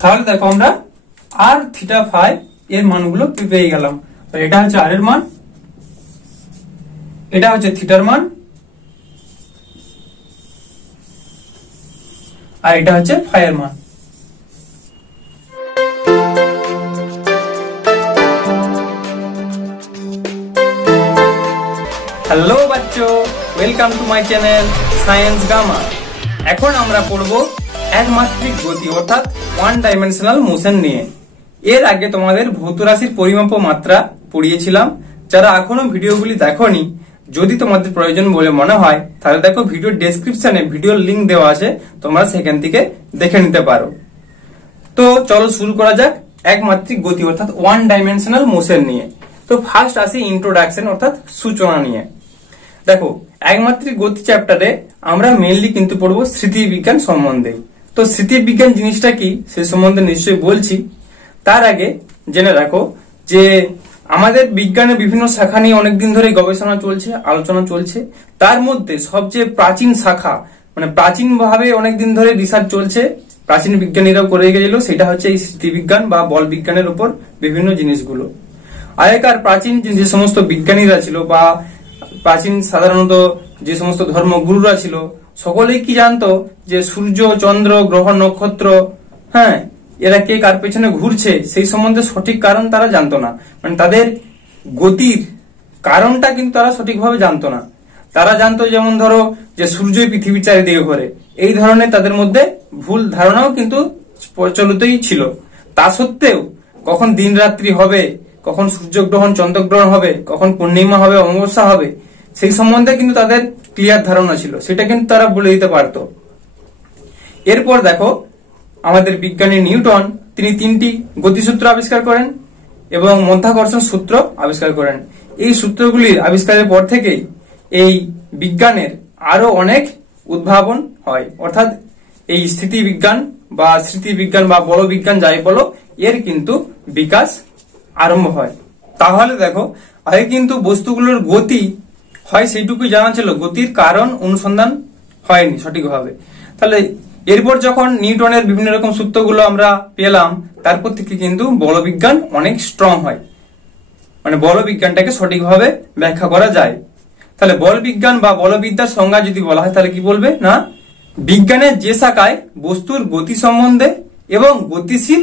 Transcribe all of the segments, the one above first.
তাহলে দেখো আমরা আর থিটা ফাই এর মানগুলো পেয়ে গেলাম। এটা হচ্ছে আর এর মান, এটা হচ্ছে থিটার মান, আর এটা হচ্ছে ফাই এর মান। হ্যালো বাচ্চো, welcome to my channel science gamma. এখন আমরা পড়ব একমাত্রিক গতি অর্থাৎ ওয়ান ডাইমেনশনাল মোশন নিয়ে। এর আগে তোমাদের ভৌত রাশির পরিমাপ মাত্রা পড়িয়েছিলাম। যারা এখনো ভিডিওগুলি দেখোনি, যদি তোমাদের প্রয়োজন বলে মনে হয় তাহলে দেখো ভিডিও ডেসক্রিপশনে ভিডিওর লিংক দেওয়া আছে, তোমরা সেখান থেকে দেখে নিতে পারো। তো চলো শুরু করা যাক একমাত্রিক গতি অর্থাৎ ওয়ান ডাইমেনশনাল মোশন নিয়ে। তো ফার্স্ট আসি ইন্ট্রোডাকশন অর্থাৎ সূচনা নিয়ে। দেখো একমাত্রিক গতি চ্যাপ্টারে আমরা মেইনলি কিন্তু পড়বো স্মৃতিবিজ্ঞান সম্বন্ধে। তো স্মৃতিবিজ্ঞান জিনিসটা কি সে সম্বন্ধে নিশ্চয়ই বলছি। তার আগে জেনে রাখো যে আমাদের বিজ্ঞানের বিভিন্ন শাখা নিয়ে অনেকদিন ধরে গবেষণা চলছে, আলোচনা চলছে। তার মধ্যে সবচেয়ে প্রাচীন শাখা, মানে প্রাচীন ভাবে অনেকদিন ধরে রিসার্চ চলছে, প্রাচীন বিজ্ঞানীরাও করে গেছিল, সেটা হচ্ছে এই স্মৃতিবিজ্ঞান বা বল বিজ্ঞানের উপর বিভিন্ন জিনিসগুলো। আগেকার প্রাচীন যে সমস্ত বিজ্ঞানীরা ছিল বা প্রাচীন সাধারণত যে সমস্ত ধর্মগুরুরা ছিল, সকলেই কি জানতো যে সূর্য, চন্দ্র, গ্রহ, নক্ষত্র, হ্যাঁ, এরা কে কার পেছনে ঘুরছে সেই সম্বন্ধে সঠিক কারণ তারা জানতো না। মানে তাদের গতির কারণটা কিন্তু তারা সঠিকভাবে জানতো না। তারা জানতো যেমন ধরো যে সূর্যই পৃথিবীর চারিদিকে ঘোরে, এই ধরনের তাদের মধ্যে ভুল ধারণাও কিন্তু প্রচলিতই ছিল। তা সত্ত্বেও কখন দিন রাত্রি হবে, কখন সূর্যগ্রহণ চন্দ্রগ্রহণ হবে, কখন পূর্ণিমা হবে, অমাবস্যা হবে, সেই সম্বন্ধে কিন্তু তাদের ক্লিয়ার ধারণা ছিল, সেটা কিন্তু তারা বলে দিতে পারত। এরপর দেখো আমাদের বিজ্ঞানী নিউটন, তিনি তিনটি গতিসূত্র আবিষ্কার করেন এবং মধ্যাকর্ষণ সূত্র আবিষ্কার করেন। এই সূত্রগুলির আবিষ্কারের পর থেকেই এই বিজ্ঞানের আরো অনেক উদ্ভাবন হয়, অর্থাৎ এই স্থিতিবিজ্ঞান বা স্মৃতিবিজ্ঞান বা বলবিজ্ঞান যাই বলো, এর কিন্তু বিকাশ আরম্ভ হয়। তাহলে দেখো আগে কিন্তু বস্তুগুলোর গতি হয় সেইটুকুই জানা ছিল, গতির কারণ অনুসন্ধান হয়নি সঠিকভাবে। তাহলে এরপর যখন নিউটনের বিভিন্ন রকম সূত্রগুলো আমরা পেলাম, তারপর থেকে কিন্তু বলবিজ্ঞান অনেক স্ট্রং হয়, মানে বলবিজ্ঞানটাকে সঠিকভাবে ব্যাখ্যা করা যায়। তাহলে বলবিজ্ঞান বা বলবিদ্যার সংজ্ঞা যদি বলা হয় তাহলে কি বলবে না, বিজ্ঞানের যে শাখায় বস্তুর গতি সম্বন্ধে এবং গতিশীল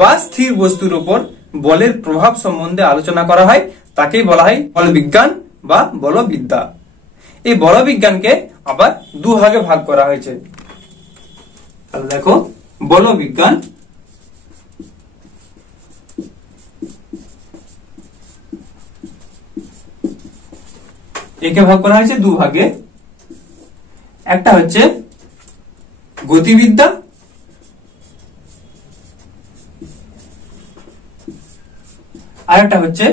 বা স্থির বস্তুর উপর বলের প্রভাব সম্বন্ধে আলোচনা করা হয় তাকেই বলা হয় বলবিজ্ঞান বা বলবিদ্যা। এই বলবিজ্ঞানকে আবার দু ভাগে ভাগ করা হয়েছে। তাহলে দেখো বলবিজ্ঞান একে ভাগ করা হয়েছে দু ভাগে। একটা হচ্ছে গতিবিদ্যা আর একটা হচ্ছে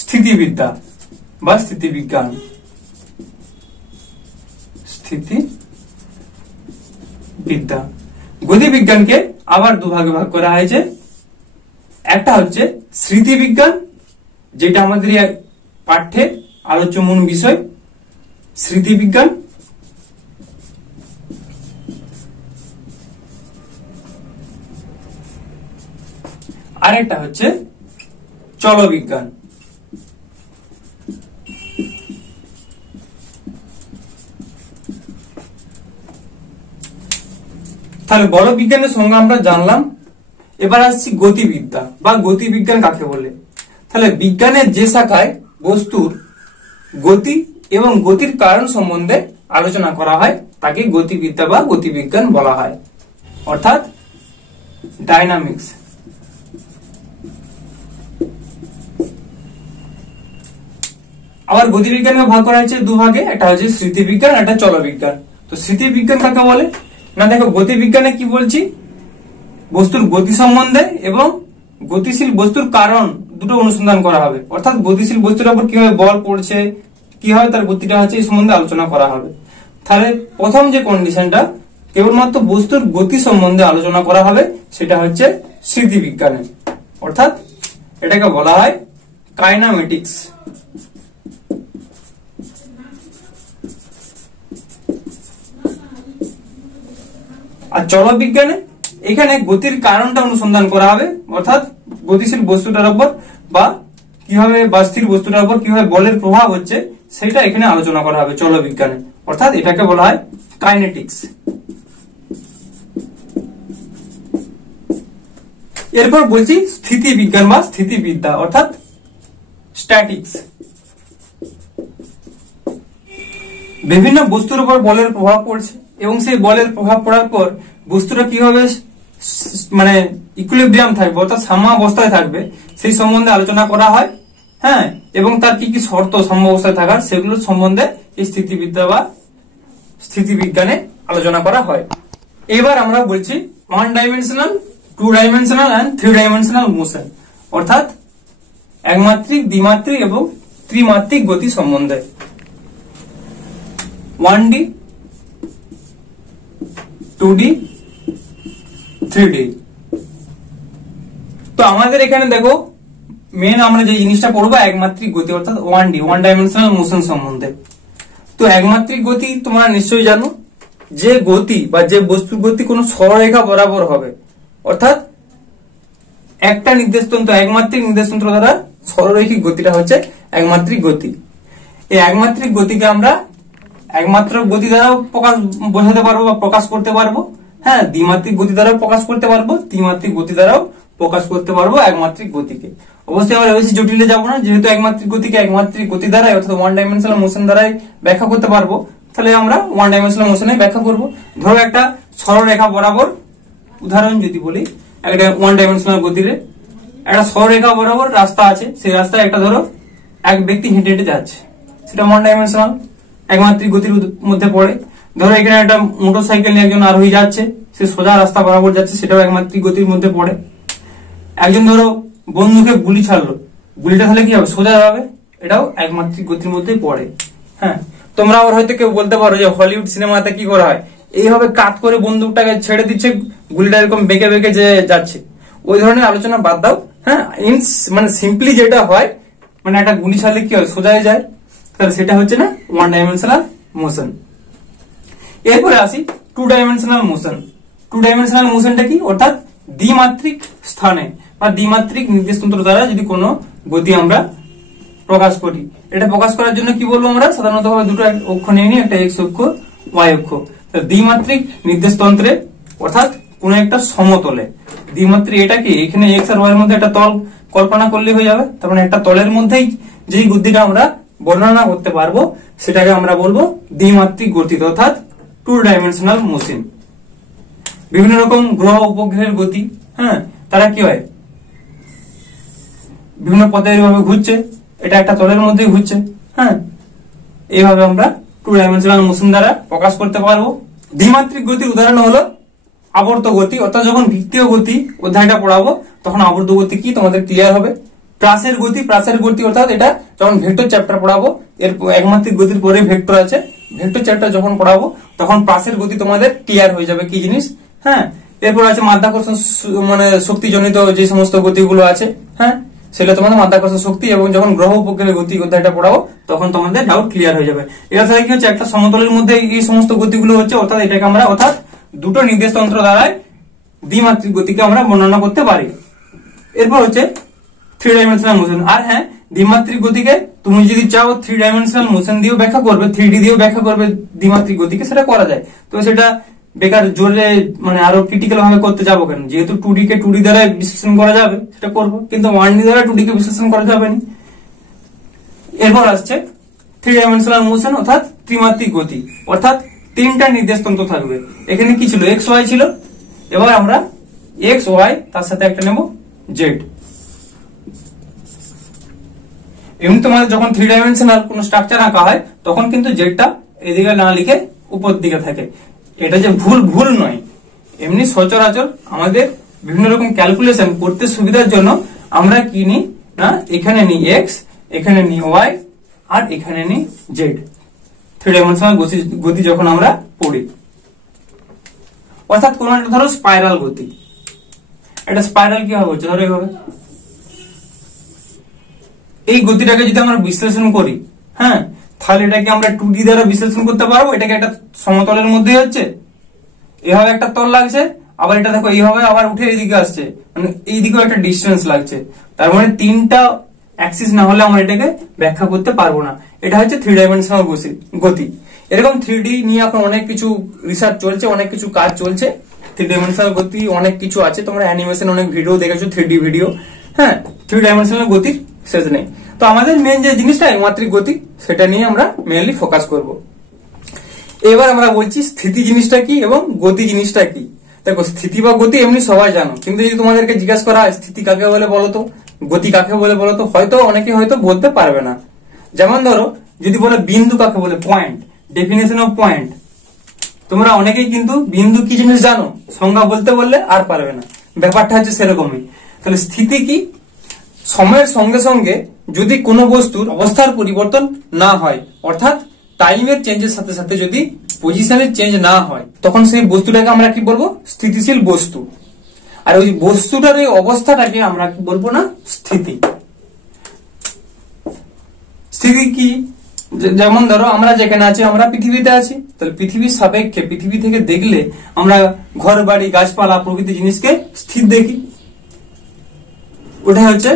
স্থিতিবিদ্যা বা স্থিতিবিজ্ঞান। স্থিতিবিদ্যা গতিবিজ্ঞানকে আবার দু ভাগে ভাগ করা হয়েছে। একটা হচ্ছে স্মৃতিবিজ্ঞান, যেটা আমাদের পাঠ্যের আলোচ্য মূল বিষয় স্মৃতিবিজ্ঞান, আর একটা হচ্ছে চলবিজ্ঞান। তাহলে বলবিজ্ঞানের সংজ্ঞা আমরা জানলাম। এবার আসছি গতিবিদ্যা বা গতিবিজ্ঞান কাকে বলে। তাহলে বিজ্ঞানের যে শাখায় বস্তুর গতি এবং গতির কারণ সম্বন্ধে আলোচনা করা হয় তাকে গতিবিদ্যা বা গতিবিজ্ঞান বলা হয়, অর্থাৎ ডাইনামিক্স। আবার গতিবিজ্ঞানকে ভাগ করা হয়েছে দু ভাগে, একটা হচ্ছে স্মৃতিবিজ্ঞান, একটা চলবিজ্ঞান। তো স্মৃতিবিজ্ঞান কাকে বলে না, দেখো গতিবিজ্ঞানে কি বলছি, বস্তুর গতি সম্বন্ধে এবং গতিশীল বস্তুর কারণ দুটো অনুসন্ধান করা হবে, অর্থাৎ গতিশীল বস্তুর উপর কিভাবে বল পড়ছে, কিভাবে তার গতিটা হচ্ছে, এই সম্বন্ধে আলোচনা করা হবে। তাহলে প্রথম যে কন্ডিশনটা, কেবলমাত্র বস্তুর গতি সম্বন্ধে আলোচনা করা হবে, সেটা হচ্ছে স্মৃতিবিজ্ঞানে, অর্থাৎ এটাকে বলা হয় কাইনামেটিক্স। আর চলবিজ্ঞানে এখানে গতির কারণটা অনুসন্ধান করা হবে, অর্থাৎ গতিশীল বস্তুটার উপর বা কিভাবে বা স্থির বস্তুটার উপর কিভাবে বলের প্রভাব হচ্ছে সেটা এখানে আলোচনা করা হবে চল বিজ্ঞানে, অর্থাৎ এটাকে বলা হয় কাইনেটিক্স। এরপর বলছি স্থিতি বিজ্ঞান বা স্থিতিবিদ্যা অর্থাৎ স্ট্যাটিক্স। বিভিন্ন বস্তুর উপর বলের প্রভাব পড়ছে এবং সেই বলের প্রভাব পড়ার পর বস্তুটা কিভাবে মানে ইকুইলিব্রিয়াম থাকবে অর্থাৎ সাম্যাবস্থায় থাকবে সেই সম্বন্ধে আলোচনা করা হয়। হ্যাঁ, এবং তার কি কি শর্ত সাম্যাবস্থায় থাকার সেগুলোর সম্বন্ধে এই স্থিতিবিদ্যা বা স্থিতিবিজ্ঞানে আলোচনা করা হয়। এবার আমরা বলছি 1 dimensional, 2 dimensional and 3 dimensional motion অর্থাৎ একমাত্রিক, দ্বিমাত্রিক এবং ত্রিমাত্রিক গতি সম্বন্ধে। 1D, 2D, 3D। তো আমাদের এখানে দেখো মেন আমরা যে জিনিসটা পড়বো একমাত্রিক গতি অর্থাৎ 1D, 1 ডাইমেনশনাল মোশন সম্বন্ধে। তো একমাত্রিক গতি তোমরা নিশ্চয়ই জানো, যে গতি বা যে বস্তুর গতি কোনো সরলরেখা বরাবর হবে, অর্থাৎ একটা নির্দেশতন্ত্র একমাত্রিক নির্দেশতন্ত্র দ্বারা সরলরৈখিক গতিটা হচ্ছে একমাত্রিক গতি। এই একমাত্রিক গতিকে আমরা একমাত্র গতি দ্বারাও বোঝাতে পারবো বা প্রকাশ করতে পারবো। হ্যাঁ, দ্বিমাত্রিক গতি দ্বারাও প্রকাশ করতে পারবো, ত্রিমাত্রিক গতি দ্বারাও প্রকাশ করতে পারবো একমাত্রিক গতিকে। অবশ্যই আমরা বেশি জটিলে যাবো না, যেহেতু একমাত্রিক গতিকে একমাত্রিক গতি দ্বারাই অর্থাৎ 1 ডাইমেনশনাল মোশন দ্বারাই ব্যাখ্যা করতে পারবো, তাহলে আমরা 1 ডাইমেনশনাল মোশনে ব্যাখ্যা করব। ধরো একটা সরলরেখা বরাবর, উদাহরণ যদি বলি, একটা 1 ডাইমেনশনাল গতির একটা সরলরেখা বরাবর রাস্তা আছে, সেই রাস্তায় একটা ধরো এক ব্যক্তি হেঁটে হেঁটে যাচ্ছে, সেটা 1 ডাইমেনশনাল একমাত্রিক গতির মধ্যে পড়ে। ধরো এখানে একটা মোটরসাইকেল নিয়ে একজন আরোহী যাচ্ছে, সে সোজা রাস্তা বরাবর যাচ্ছে, সেটাও একমাত্রিক গতির মধ্যে পড়ে। একজন ধরো বন্দুকে গুলি ছাড়লো, গুলিটা তাহলে কি হবে, সোজা যাবে, এটাও একমাত্রিক গতির মধ্যেই পড়ে। হ্যাঁ, তোমরা আবার হয়তো কেউ বলতে পারো যে হলিউড সিনেমাতে কি করা হয়, এইভাবে কাট করে বন্দুকটাকে ছেড়ে দিচ্ছে, গুলিটা এরকম বেঁকে বেঁকে যে যাচ্ছে, ওই ধরনের আলোচনা বাদ দাও। হ্যাঁ, মানে সিম্পলি যেটা হয়, মানে একটা গুলি ছাড়লে কি হয়, সোজায় যায়, তাহলে সেটা হচ্ছে না 1 ডাইমেনশনাল মোশন। এরপরে আসি 2 ডাইমেনশনাল মোশন। 2 ডাইমেনশনাল মোশনটা কি, অর্থাৎ দ্বিমাত্রিক স্থানে বা দ্বিমাত্রিক নির্দেশতন্ত্র দ্বারা যদি কোনো গতি আমরা প্রকাশ করি, এটা প্রকাশ করার জন্য কি বলবো আমরা, সাধারণত ভাবে দুটো অক্ষ নিয়ে নিই, একটা এক্স অক্ষ, ওয়াই অক্ষ। দ্বিমাত্রিক নির্দেশতন্ত্রে অর্থাৎ কোন একটা সমতলে, দ্বিমাত্রিক এটা কি, এখানে এক্স আর ওয়াই এর মধ্যে একটা তল কল্পনা করলে হয়ে যাবে, তার মানে একটা তলের মধ্যেই যেই গতিটা আমরা বর্ণনা করতে পারবো সেটাকে আমরা বলবো দ্বিমাত্রিক গতি অর্থাৎ 2 ডাইমেনশনাল মোশন। বিভিন্ন রকম গ্রহ উপগ্রহের গতি, হ্যাঁ, তারা কি হয়, বিভিন্ন পথে এইভাবে ঘুরছে, এটা একটা তলের মধ্যেই ঘুরছে। হ্যাঁ, এইভাবে আমরা 2 ডাইমেনশনাল মোশন দ্বারা প্রকাশ করতে পারবো। দ্বিমাত্রিক গতির উদাহরণ হলো আবর্ত গতি, অর্থাৎ যখন ভিত্তীয় গতি অধ্যায়টা পড়াবো তখন আবর্ত গতি কি তোমাদের ক্লিয়ার হবে। প্রাসের গতি অর্থাৎ এটা যখন ভেক্টর চ্যাপ্টার পড়াবো, এর একমাত্রিক গতির পরে ভেক্টর আছে, ভেক্টর চ্যাপ্টার যখন পড়াবো তখন প্রাসের গতি তোমাদের ক্লিয়ার হয়ে যাবে কি জিনিস। হ্যাঁ, এরপর আছে মাধ্যাকর্ষণ মানে শক্তিজনিত যে সমস্ত গতিগুলো আছে, হ্যাঁ, সেটা তোমাদের মাধ্যাকর্ষণ শক্তি, এবং যখন গ্রহ উপগ্রহের গতি অধ্যায়টা পড়াবো তখন তোমাদের ডাউট ক্লিয়ার হয়ে যাবে। এটা থেকে কি হচ্ছে, একটা সমতলের মধ্যে এই সমস্ত গতিগুলো হচ্ছে, অর্থাৎ এটাকে আমরা অর্থাৎ দুটো নির্দেশতন্ত্র দ্বারাই দ্বিমাত্রিক গতিকে আমরা বর্ণনা করতে পারি। এরপর হচ্ছে 3 ডাইমেনশনাল মোশন। আর হ্যাঁ, দ্বিমাত্রিক গতিকে তুমি যদি চাও 3 ডাইমেনশনাল মোশন দিয়েও ব্যাখ্যা করবে, 3D দিয়েও ব্যাখ্যা করবে দ্বিমাত্রিক গতিকে, সেটা করা যায়। তো সেটা বেকার জোরে মানে আরো ক্রিটিক্যাল ভাবে করতে যাবো কেন, যেহেতু 2D কে 2D দ্বারা বিশ্লেষণ করা যাবে সেটা করবো, কিন্তু 1D দ্বারা 2D কে বিশ্লেষণ করা যাবে না। এরপর আসছে 3 ডাইমেনশনাল মোশন অর্থাৎ ত্রিমাত্রিক গতি, অর্থাৎ 3টা নির্দেশতন্ত্র থাকবে। এখানে কি ছিল, এক্স ওয়াই ছিল, এবার আমরা এক্স ওয়াই তার সাথে একটা নেব জেড। এমনি তোমাদের যখন 3 ডাইমেনশনাল কোন স্ট্রাকচার আঁকা হয় তখন কিন্তু জেডটা এদিকে না লিখে উপর দিকে থাকে, এটা যে ভুল নয়, এমনি সচরাচর আমাদের বিভিন্ন রকম ক্যালকুলেশন করতে সুবিধার জন্য আমরা কি নিই না, এখানে নিই এক্স, এখানে নিই ওয়াই, আর এখানে নিই জেড। 3 ডাইমেনশনাল গতি যখন আমরা পড়ি, অর্থাৎ কোন একটা ধরো স্পাইরাল গতি, এটা স্পাইরাল কিভাবে হচ্ছে, ধরো এইভাবে, এই গতিটাকে যদি আমরা বিশ্লেষণ করি, হ্যাঁ, তাহলে এটাকে আমরা 2D দ্বারা বিশ্লেষণ করতে পারবো। এটাকে একটা সমতলের মধ্যে হচ্ছে, এভাবে একটা তল লাগছে, আবার এটা দেখো এইভাবে আবার উঠে এইদিকে আসছে, মানে এইদিকেও একটা ডিস্টেন্স লাগছে। তার মানে তিনটা অ্যাক্সিস না হলে আমরা এটাকে ব্যাখ্যা করতে পারবো না। এটা হচ্ছে 3 ডাইমেনশনাল গতি। এরকম 3D নিয়ে এখন অনেক কিছু রিসার্চ চলছে, অনেক কিছু কাজ চলছে। 3 ডাইমেনশনাল গতি অনেক কিছু আছে, তোমরা অ্যানিমেশন অনেক ভিডিও দেখেছো, 3D ভিডিও। হ্যাঁ, 3 ডাইমেনশনাল গতির শেষ নেই। তো আমাদের মেন যে জিনিসটা একমাত্রিক গতি, সেটা নিয়ে আমরা মেইনলি ফোকাস করব। এবার আমরা বলছি স্থিতি জিনিসটা কি এবং গতি জিনিসটা কি। দেখো, স্থিতি বা গতি এমনি সবাই জানো, কিন্তু যদি তোমাদেরকে জিজ্ঞাসা করা হয় স্থিতি কাকে বলে বলো তো, গতি কাকে বলে বলো তো, হয়তো অনেকে হয়তো বলতে পারবে না। যেমন ধরো, যদি বলে বিন্দু কাকে বলে, পয়েন্ট, ডেফিনেশন অফ পয়েন্ট, তোমরা অনেকেই কিন্তু বিন্দু কি জিনিস জানো, সংজ্ঞা বলতে বললে আর পারবে না। ব্যাপারটা হচ্ছে সেরকমই। তাহলে স্থিতি কি? সময়ের সঙ্গে সঙ্গে যদি কোনো বস্তুর অবস্থার পরিবর্তন না হয়, অর্থাৎ টাইমের চেঞ্জের সাথে সাথে যদি পজিশনের চেঞ্জ না হয়, তখন সেই বস্তুটাকে আমরা কি বলবো? স্থিতিশীল বস্তু। আর ওই বস্তুটার এই অবস্থাটাকে আমরা কি বলবো না? স্থিতি। স্থিতি কি? যেমন ধরো, আমরা যেখানে আছি, আমরা পৃথিবীতে আছি, তাহলে পৃথিবীর সাপেক্ষে পৃথিবী থেকে দেখলে আমরা ঘর বাড়ি গাছপালা প্রভৃতি জিনিসকে স্থির দেখি। ওটা হচ্ছে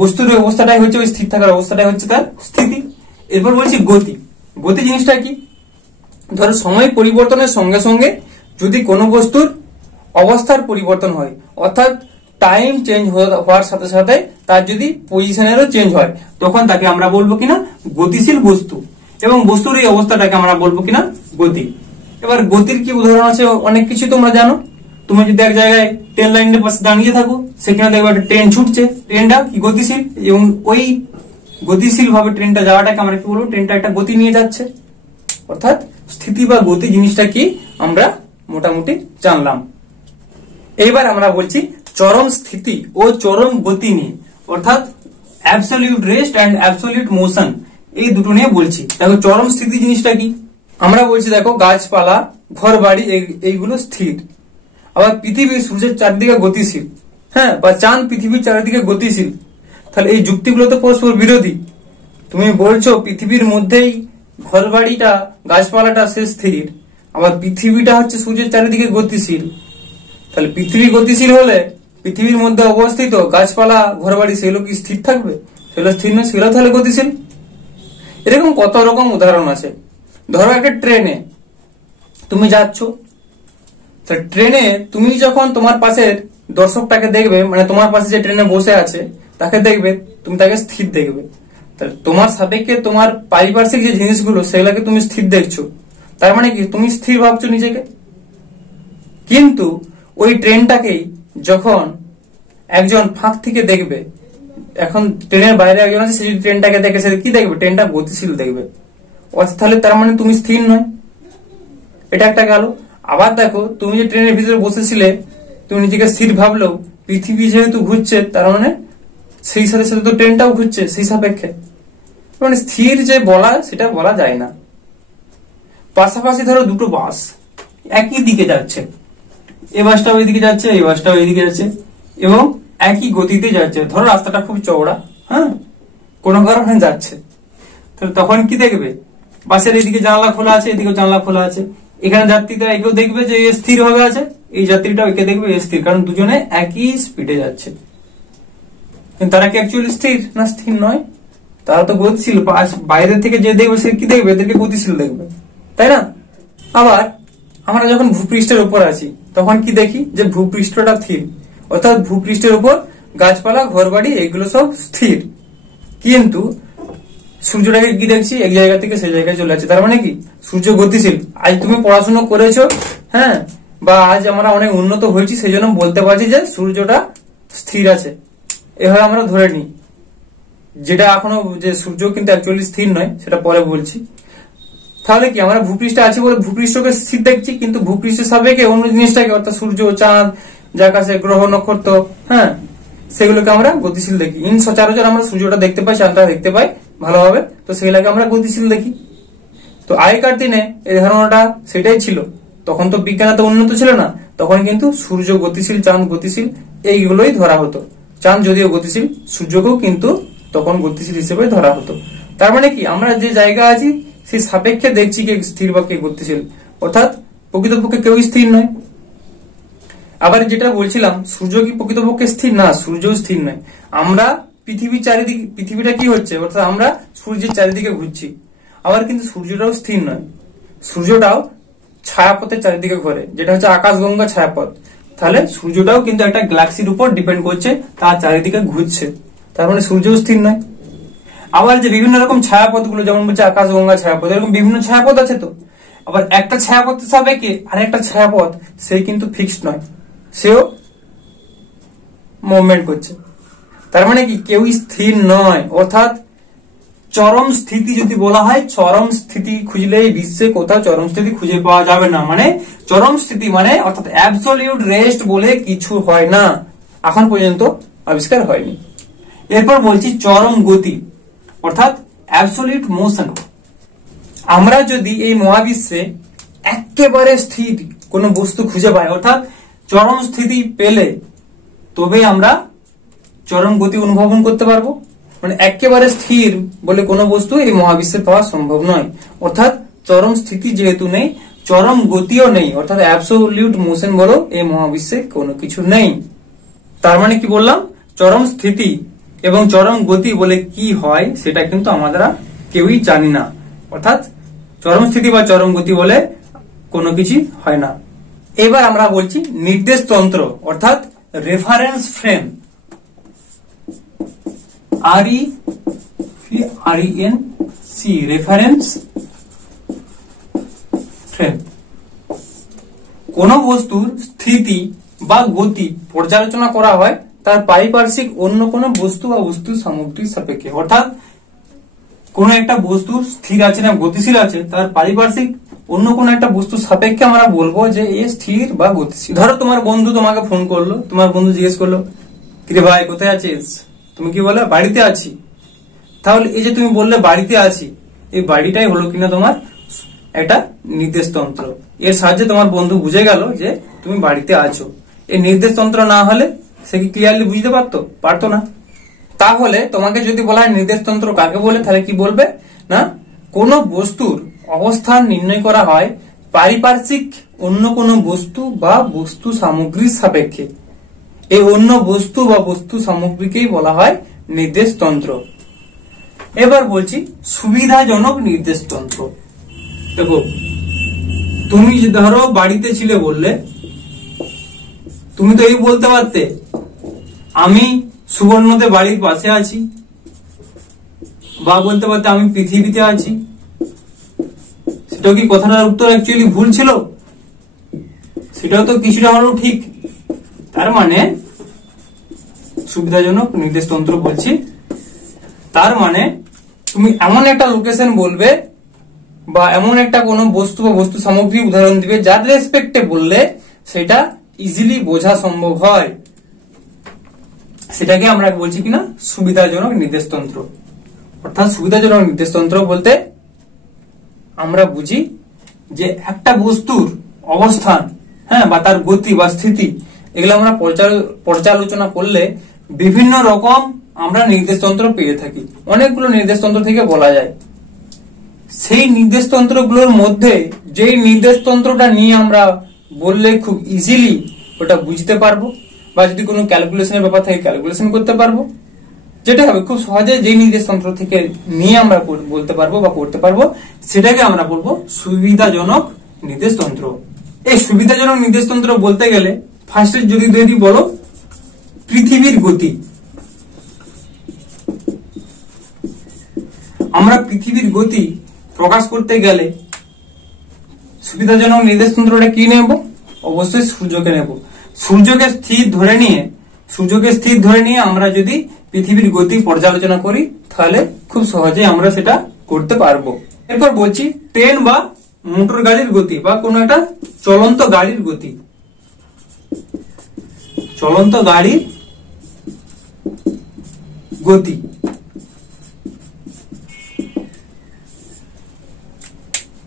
বস্তুর অবস্থাটাই হচ্ছে ওই স্থির থাকার অবস্থাটাই হচ্ছে তার স্থিতি। এরপর বলছি গতি। গতি জিনিসটা কি? ধরো, সময় পরিবর্তনের সঙ্গে সঙ্গে যদি কোনো বস্তুর অবস্থার পরিবর্তন হয়, অর্থাৎ টাইম চেঞ্জ হওয়ার সাথে সাথে তার যদি পজিশনেরও চেঞ্জ হয়, তখন তাকে আমরা বলবো কিনা গতিশীল বস্তু। এবং বস্তুর এই অবস্থাটাকে আমরা বলবো কিনা গতি। এবার গতির কি উদাহরণ আছে? অনেক কিছু তোমরা জানো। তুমি যদি এক জায়গায় ট্রেন লাইনের পাশে দাঁড়িয়ে থাকো, সেখানে দেখবে একটা ট্রেন ছুটছে, ট্রেনটা কি গতিশীল, এবং ওই গতিশীল ভাবে ট্রেনটা যাওয়াটাকে আমরা কি বলবো? ট্রেনটা একটা গতি নিয়ে যাচ্ছে। অর্থাৎ স্থিতি বা গতি জিনিসটা কি আমরা মোটামুটি জানলাম। এইবার আমরা বলছি চরম স্থিতি ও চরম গতি নিয়ে, অর্থাৎ absolute rest and absolute motion, এই দুটো নিয়ে বলছি। দেখো, চরম স্থিতি জিনিসটা কি? আমরা বলছি দেখো, গাছপালা ঘর বাড়ি এইগুলো স্থির, আবার পৃথিবী সূর্যের চারদিকে গতিশীল, হ্যাঁ, বা চাঁদ পৃথিবীর চারিদিকে গতিশীল। তাহলে এই যুক্তিগুলো তো পরস্পর বিরোধী। তুমি বলছো পৃথিবীর মধ্যেই ঘর বাড়িটা গাছপালাটা সে স্থির, আবার পৃথিবীটা হচ্ছে সূর্যের চারিদিকে গতিশীল। তাহলে পৃথিবী গতিশীল হলে পৃথিবীর মধ্যে অবস্থিত গাছপালা ঘর বাড়ি সেগুলো কি স্থির থাকবে? সেগুলো স্থির নয়, সেগুলো তাহলে গতিশীল। এরকম কত রকম উদাহরণ আছে। ধরো, একটা ট্রেনে তুমি যাচ্ছ, ট্রেনে তুমি যখন তোমার পাশের দর্শকটাকে দেখবে, মানে তোমার পাশে যে ট্রেনে বসে আছে তাকে দেখবে, তুমি তাকে স্থির দেখবে। তাহলে তোমার সাপেক্ষে তোমার পারিপার্শ্বিক যে জিনিসগুলো সেগুলোকে তুমি স্থির দেখছো, তার মানে কি তুমি স্থির ভাবছো নিজেকে। কিন্তু ওই ট্রেনটাকেই যখন একজন ফাঁক থেকে দেখবে, এখন ট্রেনের বাইরে একজন আছে, সে যদি ট্রেনটাকে দেখে, সে কি দেখবে? ট্রেনটা গতিশীল দেখবে। অর্থাৎ তাহলে তার মানে তুমি স্থির নয়, এটা একটা গেল। আবার দেখো, তুমি যে ট্রেনের ভিতরে বসেছিলে, তুমি নিজেকে স্থির ভাবলেও পৃথিবী যেহেতু ঘুরছে, তার মানে সেই সাথে সাথে তো ট্রেনটাও ঘুরছে সেই সাপেক্ষে। মানে স্থির যে বলা, সেটা বলা যায় না। পাশাপাশি ধরো দুটো বাস একই দিকে যাচ্ছে, এই বাসটা ওইদিকে যাচ্ছে, এই বাসটা ওইদিকে যাচ্ছে, এবং একই গতিতে যাচ্ছে। ধরো রাস্তাটা খুব চওড়া, হ্যাঁ, কোনো কারণে যাচ্ছে, তাহলে তখন কি দেখবে? বাসের এইদিকে জানলা খোলা আছে, এদিকে জানলা খোলা আছে। এখানে যাত্রীরা একেও দেখবে যে এ স্থির ভাবে আছে, এই যাত্রীটাও একে দেখবে এ স্থির, কারণ দুজনে একই স্পিডে যাচ্ছে। কিন্তু তারা কি অ্যাকচুয়ালি স্থির? না, স্থির নয়, তারা তো গতিশীল। বাইরে থেকে যে দেখবে সে কি দেখবে? এদেরকে গতিশীল দেখবে, তাই না? আবার আমরা যখন ভূপৃষ্ঠের উপর আছি, তখন কি দেখি? যে ভূপৃষ্ঠটা স্থির, অর্থাৎ ভূপৃষ্ঠের উপর গাছপালা ঘরবাড়ি এগুলো সব স্থির। কিন্তু সূর্যটাকে কি দেখছি? এক জায়গা থেকে সেই জায়গায় চলে যাচ্ছে। তার মানে কি? সূর্য গতিশীল। আজ তুমি পড়াশোনা করেছো, হ্যাঁ, বা আজ আমরা অনেক উন্নত হয়েছি, সেই জন্য বলতে পারছি যে সূর্যটা স্থির আছে, এভাবে আমরা ধরে নিই। যেটা এখনো যে সূর্য কিন্তু অ্যাকচুয়ালি স্থির নয়, সেটা পরে বলছি। তাহলে কি আমরা ভূপৃষ্ঠে আছি বলে ভূপৃষ্ঠকে স্থির দেখছি, কিন্তু ভূপৃষ্ঠের সাপেক্ষে অন্য জিনিসটাকে, অর্থাৎ সূর্য, চাঁদ, যার কাছে গ্রহ নক্ষত্র, হ্যাঁ, সেগুলোকে আমরা গতিশীল দেখি। সচরাচর আমরা সূর্যটা দেখতে পাই, চাঁদটা দেখতে পাই ভালোভাবে, তো সেগুলোকে আমরা গতিশীল দেখি। তো আগেকার দিনে এই ধারণাটা সেটাই ছিল। তখন তো বিজ্ঞান এত উন্নত ছিল না, তখন কিন্তু সূর্য গতিশীল, চাঁদ গতিশীল, এইগুলোই ধরা হতো। চাঁদ যদিও গতিশীল, সূর্যকেও কিন্তু তখন গতিশীল হিসেবে ধরা হতো। তার মানে কি? আমরা যে জায়গা আছি সেই সাপেক্ষে দেখছি কে স্থির বা কে গতিশীল, অর্থাৎ প্রকৃতপক্ষে কেউ স্থির নয়। আবার যেটা বলছিলাম, সূর্য কি প্রকৃতপক্ষে স্থির? না, সূর্য স্থির নয়। আমরা পৃথিবীর চারিদিকে, পৃথিবীটা কি হচ্ছে, অর্থাৎ আমরা সূর্যের চারিদিকে ঘুরছি। আবার কিন্তু সূর্যটাও স্থির নয়, সূর্যটাও ছায়াপথের চারিদিকে ঘোরে, যেটা হচ্ছে আকাশগঙ্গা ছায়াপথ। তাহলে সূর্যটাও কিন্তু একটা গ্যালাক্সির উপর ডিপেন্ড করছে, তার চারিদিকে ঘুরছে, তার মানে সূর্যও স্থির নয়। আবার যে বিভিন্ন রকম ছায়াপথ গুলো, যেমন বলছে আকাশগঙ্গা ছায়াপথ, এরকম বিভিন্ন ছায়াপথ আছে। তো আবার একটা ছায়াপথের সাপেক্ষে আর একটা ছায়াপথ, সে কিন্তু ফিক্সড নয়, সেও মুভমেন্ট করছে। তার মানে কি, কেউই স্থির নয়। অর্থাৎ চরম স্থিতি যদি বলা হয়, চরম স্থিতি খুঁজলে এই বিশ্বে কোথাও চরম স্থিতি খুঁজে পাওয়া যাবে না। মানে চরম স্থিতি মানে অর্থাৎ অ্যাবসলিউট রেস্ট বলে কিছু হয় না, এখন পর্যন্ত আবিষ্কার হয়নি। এরপর বলছি চরম গতি, অর্থাৎ অ্যাবসলিউট মোশন। আমরা যদি এই মহাবিশ্বে একেবারে স্থির কোনো বস্তু খুঁজে পাই, অর্থাৎ চরম স্থিতি পেলে, তবে আমরা চরম গতি অনুভবন করতে পারবো। মানে একেবারে স্থির বলে কোনো বস্তু এই মহাবিশ্বে পাওয়া সম্ভব নয়। অর্থাৎ চরম স্থিতি যেহেতু নেই, চরম গতিও নেই, অর্থাৎ অ্যাবসলিউট মোশন বলো এই মহাবিশ্বে কোনো কিছু নেই। তার মানে কি বললাম, চরম স্থিতি এবং চরম গতি বলে কি হয় সেটা কিন্তু আমরা কেউই জানি না। অর্থাৎ চরম স্থিতি বা চরম গতি বলে কোনো কিছু হয় না। এবার আমরা বলছি নির্দেশ তন্ত্র, অর্থাৎ reference frame. REFERENCE, reference frame. কোন বস্তুর স্থিতি বা গতি পর্যালোচনা করা হয় তার পারিপার্শ্বিক অন্য কোনো বস্তু বা বস্তুর সামগ্রিক সাপেক্ষে। অর্থাৎ কোন একটা বস্তু স্থির আছে না গতিশীল আছে, তার পারিপার্শ্বিক অন্য কোন একটা বস্তু সাপেক্ষে আমরা বলবো যে এ স্থির বা গতিশীল। ধরো তোমার বন্ধু তোমাকে ফোন করলো, তোমার বন্ধু জিজ্ঞেস করলো, কিরে ভাই কোথায় আছিস? তুমি কি বলে, বাড়িতে আছি। তাহলে এই যে তুমি বললে বাড়িতে আছি, এই বাড়িটাই হলো কিনা তোমার একটা নির্দেশ তন্ত্র। এর সাহায্যে তোমার বন্ধু বুঝে গেল যে তুমি বাড়িতে আছো। এই নির্দেশ তন্ত্র না হলে সে কি ক্লিয়ারলি বুঝতে পারতো না। তাহলে তোমাকে যদি বলা হয় নির্দেশ তন্ত্র কাকে বলে, তাহলে কি বলবে না, কোন বস্তুর অবস্থান নির্ণয় করা হয় পারিপার্শ্বিক অন্য কোন বস্তু বা বস্তু সামগ্রীর সাপেক্ষে। এই অন্য বস্তু বা বস্তু সামগ্রীকেই বলা হয় নির্দেশ তন্ত্র। এবার বলছি সুবিধাজনক নির্দেশ তন্ত্র। দেখো, তুমি ধরো বাড়িতে ছিলে বললে, তুমি তো এই বলতে পারতে আমি সুবর্ণতে বাড়ির পাশে আছি, বা বলতে পারতে আমি পৃথিবীতে আছি। সেটাও কি কথাটার উত্তর অ্যাকচুয়ালি ভুল ছিল? সেটাও তো কিছুটা হলেও ঠিক। তার মানে সুবিধাজনক নির্দেশ তন্ত্র বলছি, তার মানে তুমি এমন একটা লোকেশন বলবে বা এমন একটা কোনো বস্তু বা বস্তু সামগ্রী উদাহরণ দিবে যার রেসপেক্টে বললে সেটা ইজিলি বোঝা সম্ভব হয়, সেটাকে আমরা বলছি কিনা সুবিধাজনক নির্দেশ তন্ত্র। অর্থাৎ সুবিধাজনক নির্দেশ তন্ত্র বলতে আমরা বুঝি যে একটা বস্তুর অবস্থান, হ্যাঁ, বা তার গতি বা স্থিতি, এগুলো আমরা পর্যালোচনা করলে বিভিন্ন রকম আমরা নির্দেশ তন্ত্র পেয়ে থাকি। অনেকগুলো নির্দেশ তন্ত্র থেকে বলা যায়। সেই নির্দেশ তন্ত্রগুলোর মধ্যে যেই নির্দেশ তন্ত্রটা নিয়ে আমরা বললে খুব ইজিলি ওটা বুঝতে পারবো, বা যদি কোনো ক্যালকুলেশনের ব্যাপার থাকে ক্যালকুলেশন করতে পারবো, যেটা হবে খুব সহজে যেই নির্দেশ তন্ত্র থেকে নিয়ে আমরা বলতে পারবো বা করতে পারবো, সেটাকে আমরা বলবো সুবিধাজনক নির্দেশ তন্ত্র। এই সুবিধাজনক নির্দেশ তন্ত্র বলতে গেলে ফার্স্টে যদি বলো পৃথিবীর গতি। আমরা পৃথিবীর গতি প্রকাশ করতে গেলে সুবিধাজনক নির্দেশ তন্ত্রটা কি নেব? অবশ্যই সূর্যকে নেব। সূর্যকে স্থির ধরে নিয়ে আমরা যদি পৃথিবীর গতি পর্যালোচনা করি তাহলে খুব সহজে আমরা সেটা করতে পারবো। এরপর বলছি ট্রেন বা মোটর গাড়ির গতি বা কোনো একটা চলন্ত গাড়ির গতি। চলন্ত গাড়ির গতি,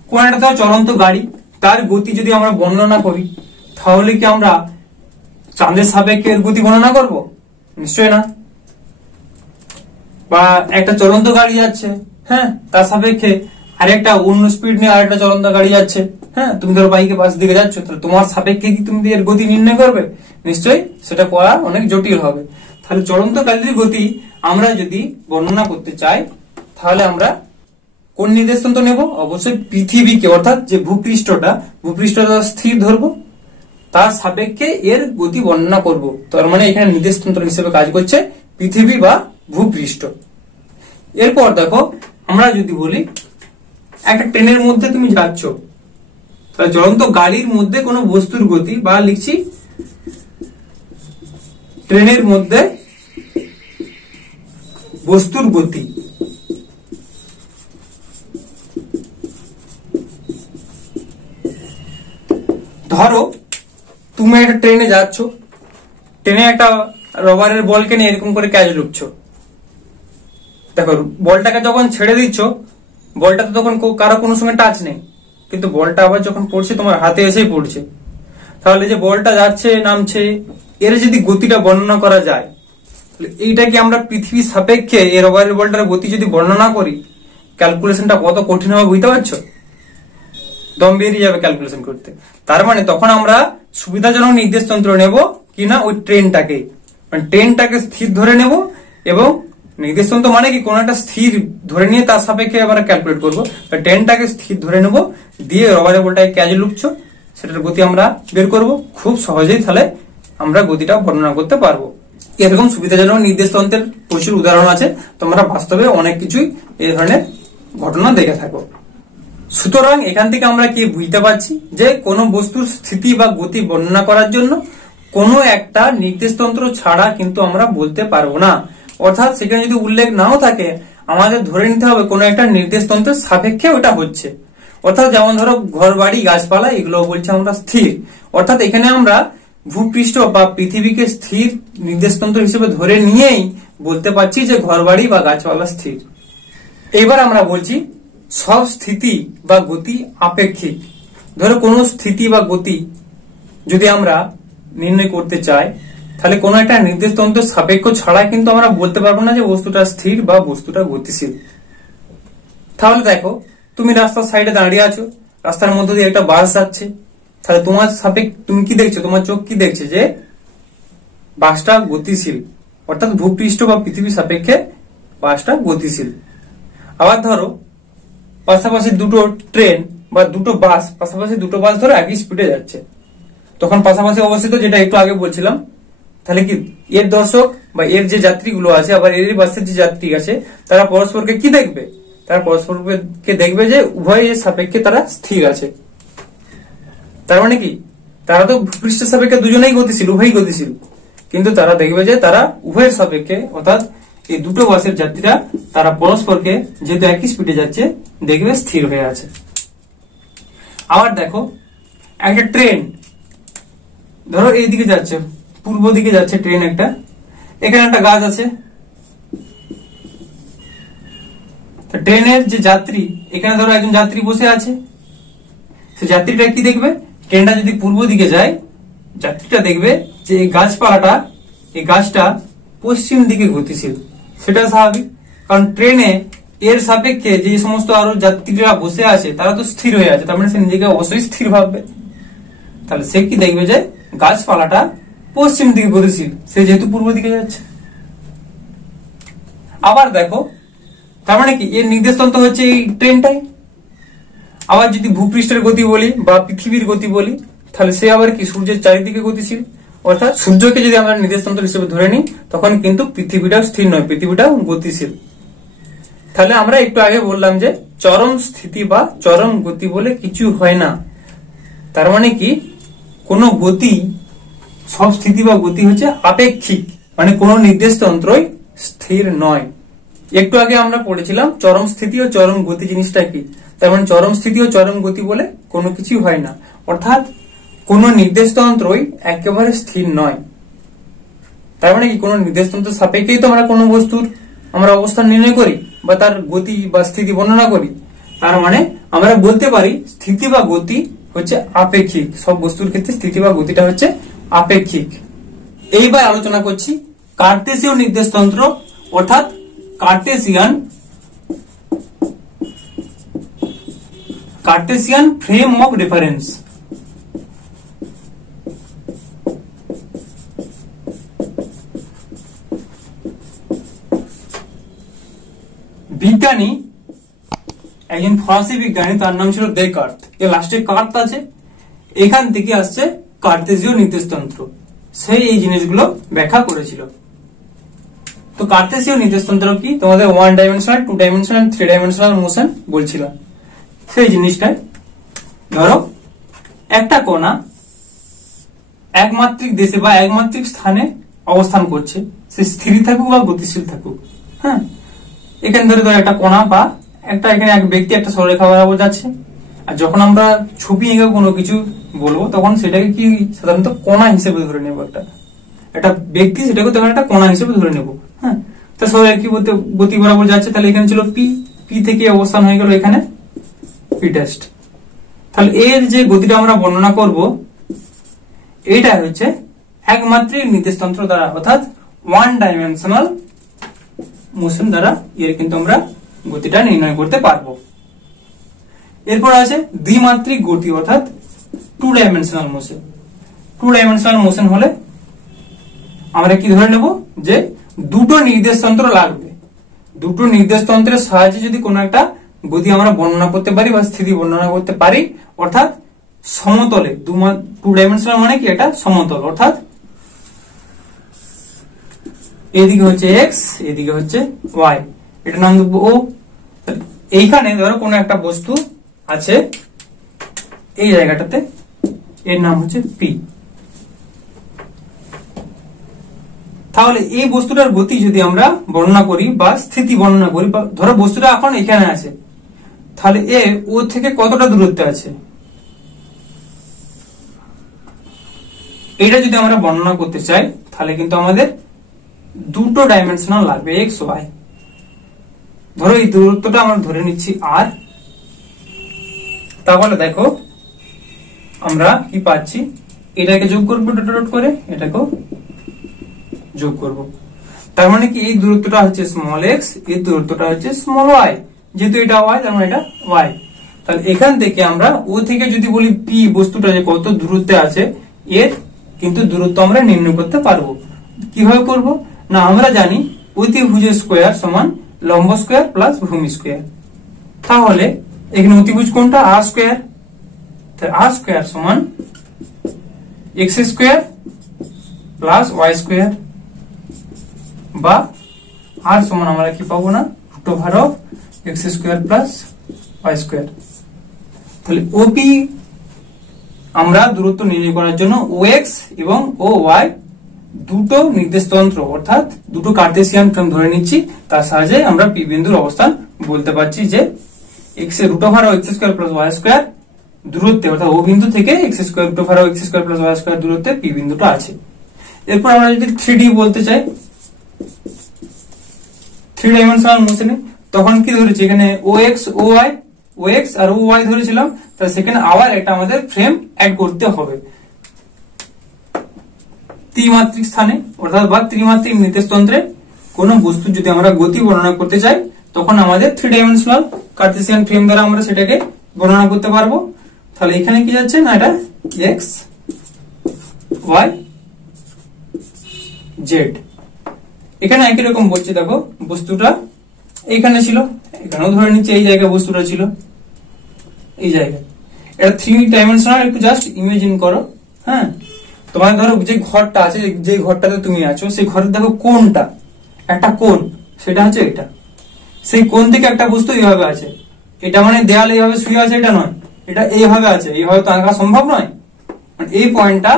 কোন একটা চলন্ত গাড়ি, তার গতি যদি আমরা বর্ণনা করি তাহলে কি আমরা চাঁদের সাপেক্ষে এর গতি বর্ণনা করব? নিশ্চয় না। বা একটা চলন্ত গাড়ি যাচ্ছে, হ্যাঁ, তার সাপেক্ষে আরেকটা অন্য স্পিড নিয়ে আরেকটা চলন্ত গাড়ি যাচ্ছে, হ্যাঁ, তুমি ধরো বাইকে পাশ দিকে যাচ্ছ, তাহলে তোমার সাপেক্ষে কি তুমি এর গতি নির্ণয় করবে? নিশ্চয়ই সেটা করা অনেক জটিল হবে। তাহলে চলন্ত গাড়ির গতি আমরা যদি বর্ণনা করতে চাই, তাহলে আমরা কোন নির্দেশতন্ত্র নেব? অবশ্যই পৃথিবীকে, অর্থাৎ যে ভূপৃষ্ঠটা স্থির ধরবো, তার সাপেক্ষে এর গতি বর্ণনা করব। তার মানে এখানে নির্দেশতন্ত্র হিসেবে কাজ করছে পৃথিবী বা ভূপৃষ্ঠ। এরপর দেখো, আমরা যদি বলি একটা ট্রেনের মধ্যে তুমি যাচ্ছ, তাহলে চলন্ত গাড়ির মধ্যে কোনো বস্তুর গতি, বা লিখছি ট্রেনের মধ্যে বস্তুর গতি। ধরো তুমি একটা ট্রেনে যাচ্ছ, ট্রেনে একটা রবারের বলকে নিয়ে এরকম করে ক্যাচ লুকছো। দেখো, বলটাকে যখন ছেড়ে দিচ্ছ, বলটা তো তখন কারো কোনো সময় টাচ নেই, কিন্তু বলটা আবার যখন পড়ছে তোমার হাতে এসেই পড়ছে। তাহলে যে বলটা যাচ্ছে নামছে, এর যদি গতিটা বর্ণনা করা যায়, এইটা কি আমরা পৃথিবীর সাপেক্ষে এই রবারের বলটার গতি যদি বর্ণনা করি, ক্যালকুলেশনটা কত কঠিন হবে বুঝতে পারছো? দম বেরিয়ে যাবে ক্যালকুলেশন করতে। তার মানে তখন আমরা সুবিধাজনক নির্দেশতন্ত্র নেব কিনা ওই ট্রেনটাকে, মানে ট্রেনটাকে স্থির ধরে নেব, এবং নির্দেশতন্ত্র মানে কি কোন একটা স্থির ধরে নিয়ে তার সাপেক্ষে আমরা ক্যালকুলেট করবো। ট্রেনটাকে স্থির ধরে নেব, দিয়ে রবারের বলটাকে ক্যাচ লুকছো, সেটার গতি আমরা বের করব খুব সহজেই। তাহলে আমরা গতিটা বর্ণনা করতে পারবো। এরকম সুবিধাজনক নির্দেশতন্ত্রের প্রচুর উদাহরণ আছে, তোমরা বাস্তবে অনেক কিছুই এই ধরনের ঘটনা দেখে থাকো। সুতরাং এখান থেকে আমরা কি বুঝতে পারছি যে কোন বস্তুর স্থিতি বা গতি বর্ণনা করার জন্য কোনো একটা নির্দেশতন্ত্র ছাড়া কিন্তু আমরা বলতে পারবো না। অর্থাৎ সেখানে যদি উল্লেখ নাও থাকে, আমাদের ধরে নিতে হবে কোনো একটা নির্দেশতন্ত্রের সাপেক্ষে ওটা হচ্ছে। অর্থাৎ যেমন ধরো ঘর বাড়ি গাছপালা এগুলো বলছি আমরা স্থির, অর্থাৎ এখানে আমরা ভূপৃষ্ঠ বা পৃথিবীকে স্থির নির্দেশতন্ত্র হিসেবে ধরে নিয়েই বলতে পারছি যে ঘর বাড়ি বা গাছপালা স্থির। এবার আমরা বলছি সব স্থিতি বা গতি আপেক্ষিক। ধরো কোনো স্থিতি বা গতি যদি আমরা নির্ণয় করতে চাই, তাহলে কোনো একটা নির্দেশতন্ত্রের সাপেক্ষ ছাড়া কিন্তু আমরা বলতে পারবো না যে বস্তুটা স্থির বা বস্তুটা গতিশীল। তাহলে দেখো, তুমি রাস্তার সাইডে দাঁড়িয়ে আছো, রাস্তার মধ্যে দিয়ে একটা বাস যাচ্ছে, তাহলে তোমার তুমি কি দেখছো? তোমার চোখ কি দেখছে? যে বাসটা গতিশীল, অর্থাৎ ভূপৃষ্ঠ বা পৃথিবীর সাপেক্ষে বাসটা গতিশীল। আবার ধরো পাশাপাশি দুটো ট্রেন বা দুটো বাস, পাশাপাশি দুটো বাস ধরো একই স্পিডে যাচ্ছে, তখন পাশাপাশি অবস্থিত, যেটা একটু আগে বলছিলাম, তাহলে কি এর দর্শক বা এর যে যাত্রীগুলো আছে, আবার এর বাসের যে যাত্রী আছে, তারা পরস্পরকে কি দেখবে? তারা পরস্পরকে দেখবে যে উভয়ের সাপেক্ষে তারা স্থির আছে। তার মানে কি, তারা তো ভূপৃষ্ঠের সাপেক্ষে দুজনেই গতিশীল, উভয়ই গতিশীল, কিন্তু তারা দেখবে যে তারা উভয়ের সাপেক্ষে, অর্থাৎ এই দুটো বাসের যাত্রীরা তারা পরস্পরকে যেহেতু একই স্পিডে যাচ্ছে দেখবে স্থির হয়ে আছে। আবার দেখো, একটা ট্রেন ধরো এই দিকে যাচ্ছে, পূর্ব দিকে যাচ্ছে ট্রেন একটা, এখানে একটা গাছ আছে, ট্রেনের যে যাত্রী, এখানে ধরো একজন যাত্রী বসে আছে, সে যাত্রীটা কি দেখবে? ট্রেনটা যদি পূর্ব দিকে যায়, যাত্রীটা দেখবে যে এই গাছপালাটা, এই গাছটা পশ্চিম দিকে গতিশীল। সেটা স্বাভাবিক, কারণ ট্রেনে এর সাপেক্ষে যে সমস্ত আরো যাত্রীরা বসে আছে তারা তো স্থির হয়ে আছে, তার মানে সে নিজেকে অবশ্যই স্থির ভাববে। তাহলে সে কি দেখবে? যে গাছপালাটা পশ্চিম দিকে গতিশীল, সে যেহেতু পূর্ব দিকে যাচ্ছে। আবার দেখো, তার মানে কি এর নির্দেশতন্ত্র হচ্ছে এই ট্রেনটাই। আবার যদি ভূপৃষ্ঠের গতি বলি বা পৃথিবীর গতি বলি, তাহলে সে আবার কি সূর্যের চারিদিকে গতিশীল। অর্থাৎ সূর্যকে যদি আমরা নির্দেশতন্ত্র হিসেবে ধরে নিই, তখন কিন্তু পৃথিবীটাও স্থির নয়, পৃথিবীটাও গতিশীল। তাহলে আমরা একটু আগে বললাম যে চরম স্থিতি বা চরম গতি বলে কিছু হয় না। তার মানে কি, কোন গতি, সব স্থিতি বা গতি হচ্ছে আপেক্ষিক, মানে কোন নির্দেশতন্ত্রই স্থির নয়। একটু আগে আমরা পড়েছিলাম চরম স্থিতি ও চরম গতি জিনিসটা কি। তার মানে চরম স্থিতি ও চরম গতি বলে কোনো কিছু হয় না, অর্থাৎ কোন নির্দেশতন্ত্রই একেবারে স্থির নয়। তার মানে কি, কোন নির্দেশতন্ত্রের সাপেক্ষেই তো আমরা কোনো বস্তুর আমরা অবস্থান নির্ণয় করি বা তার গতি বা স্থিতি বর্ণনা করি। তার মানে আমরা বলতে পারি স্থিতি বা গতি হচ্ছে আপেক্ষিক, সব বস্তুর ক্ষেত্রে স্থিতি বা গতিটা হচ্ছে আপেক্ষিক। এইবার আলোচনা করছি কার্টেসীয় নির্দেশতন্ত্র, অর্থাৎ কার্টেসিয়ান ফ্রেম অফ রেফারেন্স। বিজ্ঞানী, একজন ফরাসি বিজ্ঞানী, তার নাম ছিল ডেকার্ত। এর লাস্টে কার্ত আছে, এখান থেকে আসছে কার্তেজীয় নির্দেশতন্ত্র। সেই এই জিনিসগুলো ব্যাখ্যা করেছিল। তো কার্তেজীয় নির্দেশতন্ত্র কি? তোমাদের 1 ডাইমেনশনাল, 2 ডাইমেনশনাল, 3 ডাইমেনশনাল মোশন বলছিলাম। সেই জিনিসটাই ধরো একটা কণা একমাত্রিক দেশে বা একমাত্রিক স্থানে অবস্থান করছে, সে স্থির থাকুক বা গতিশীল থাকুক। হ্যাঁ, এখানে ধরো একটা কণা বা এখানে এক ব্যক্তি একটা সরলরেখা বরাবর যাচ্ছে। আর যখন আমরা ছবি এঁকে কোনো কিছু বলবো তখন সেটাকে কি সাধারণত কণা হিসেবে ধরে নেবো। একটা ব্যক্তি, সেটাকে তখন একটা কণা হিসেবে ধরে নেবো। হ্যাঁ, তা সরলরেখা গতি বরাবর যাচ্ছে, তাহলে এখানে ছিল পি থেকে অবস্থান হয়ে গেল এখানে পি টেস্ট। তাহলে এর যে গতিটা আমরা বর্ণনা করব, এইটা হচ্ছে একমাত্রিক নির্দেশতন্ত্র দ্বারা, অর্থাৎ 1 ডাইমেনশনাল মোশন দ্বারা এর কিন্তু আমরা গতিটা নির্ণয় করতে পারবো। এরপর আছে দ্বিমাত্রিক গতি, অর্থাৎ 2 ডাইমেনশনাল মোশন। 2 ডাইমেনশনাল মোশন হলে আমরা কি ধরে নেব যে দুটো নির্দেশতন্ত্র লাগবে। দুটো নির্দেশতন্ত্রের সাহায্যে যদি কোনো একটা গতি আমরা বর্ণনা করতে পারি বা স্থিতি বর্ণনা করতে পারি, অর্থাৎ সমতলে, 2 ডাইমেনশনাল মানে কি, এটা সমতল, অর্থাৎ এদিকে হচ্ছে এক্স, এদিকে হচ্ছে ওয়াই, এটা নাম দেবো ও। এইখানে ধরো কোনো একটা বস্তু আছে এই জায়গাটাতে, এর নাম হচ্ছে পি। তাহলে এই বস্তুটার গতি যদি আমরা বর্ণনা করি বা স্থিতি বর্ণনা করি, ধরো বস্তুটা এখন এখানে আছে, তাহলে এ ও থেকে কতটা দূরত্বে আছে, এটা যদি আমরা বর্ণনা করতে চাই তাহলে কিন্তু আমাদের দুটো ডাইমেনশনাল লাগবে, এক্স ওয়াই। ধরো এই দূরত্বটা আমরা ধরে নিচ্ছি আর। তাহলে দেখো আমরা কি পাচ্ছি, এটাকে যোগ করবো ডট ডট করে, এটাকেও যোগ করব। তার মানে কি, এই দূরত্বটা হচ্ছে স্মল এক্স, এই দূরত্বটা হচ্ছে স্মল ওয়াই। যেহেতু এটা ওয়াই, তার মানে এটা ওয়াই। তাহলে এখান থেকে আমরা ও থেকে যদি বলি পি বস্তুটা যে কত দূরত্বে আছে, এর কিন্তু দূরত্ব আমরা নির্ণয় করতে পারবো। কিভাবে করব না, আমরা জানি অতিভুজ স্কোয়ার সমান লম্ব স্কোয়ার প্লাস ভূমি স্কোয়ার। তাহলে এখানে অতিভুজ কোনটা, আর স্কোয়ার। আর স্কোয়ার সমান x square plus y square, বা আর সমান আমরা কি পাবো না, root over of x square plus y square. তাহলে ওপি আমরা দূরত্ব নির্ণয় করার জন্য ও এক্স এবং ও ওয়াই দুটো নির্দেশতন্ত্র, অর্থাৎ দুটো কার্টেসিয়ান ফ্রেম ধরে নিচ্ছি। তার সাহায্যে আমরা পি বিন্দুর অবস্থান বলতে পারছি যে x root over x square plus y square দূরত্বে, অর্থাৎ ও বিন্দু থেকে x square root over x square plus y square দূরত্বে পি বিন্দুটা আছে। এরপর আমরা যদি 3D বলতে চাই, 3 ডাইমেনশনাল মোশনে, তখন কি ধরেছি, এখানে ও এক্স ও ওয়াই, ও এক্স আর ও ওয়াই ধরেছিলাম, তাহলে সেখানে আবার এটা আমাদের ফ্রেম অ্যাড করতে হবে ত্রিমাত্রিক স্থানে, অর্থাৎ বা ত্রিমাত্রিক নির্দেশতন্ত্রে কোন বস্তু যদি আমরা গতি বর্ণনা করতে চাই, তখন আমাদের 3 ডাইমেনশনাল কার্টেসিয়ান ফ্রেম দ্বারা আমরা সেটাকে বর্ণনা করতে পারবো। তাহলে এখানে কি যাচ্ছে না, এটা এক্স ওয়াই জেড। এখানে একই রকম বলছে, দেখো বস্তুটা এইখানে ছিল, এখানেও ধরে নিচ্ছে এই জায়গায় বস্তুটা ছিল এই জায়গায়। এটা 3 ডাইমেনশনাল, একটু জাস্ট ইমেজিন করো। হ্যাঁ, তোমার ধরো যে ঘরটা আছে, যে ঘরটাতে তুমি আছো, সেই ঘরের দেখো কোনটা, একটা কোণ, সেটা হচ্ছে এটা। সেই কোণ থেকে একটা বস্তু এইভাবে আছে, এটা মানে দেয়াল এইভাবে শুয়ে আছে, এটা নয়, এটা এইভাবে আছে, এইভাবে তো আঁকা সম্ভব নয়। এই পয়েন্টটা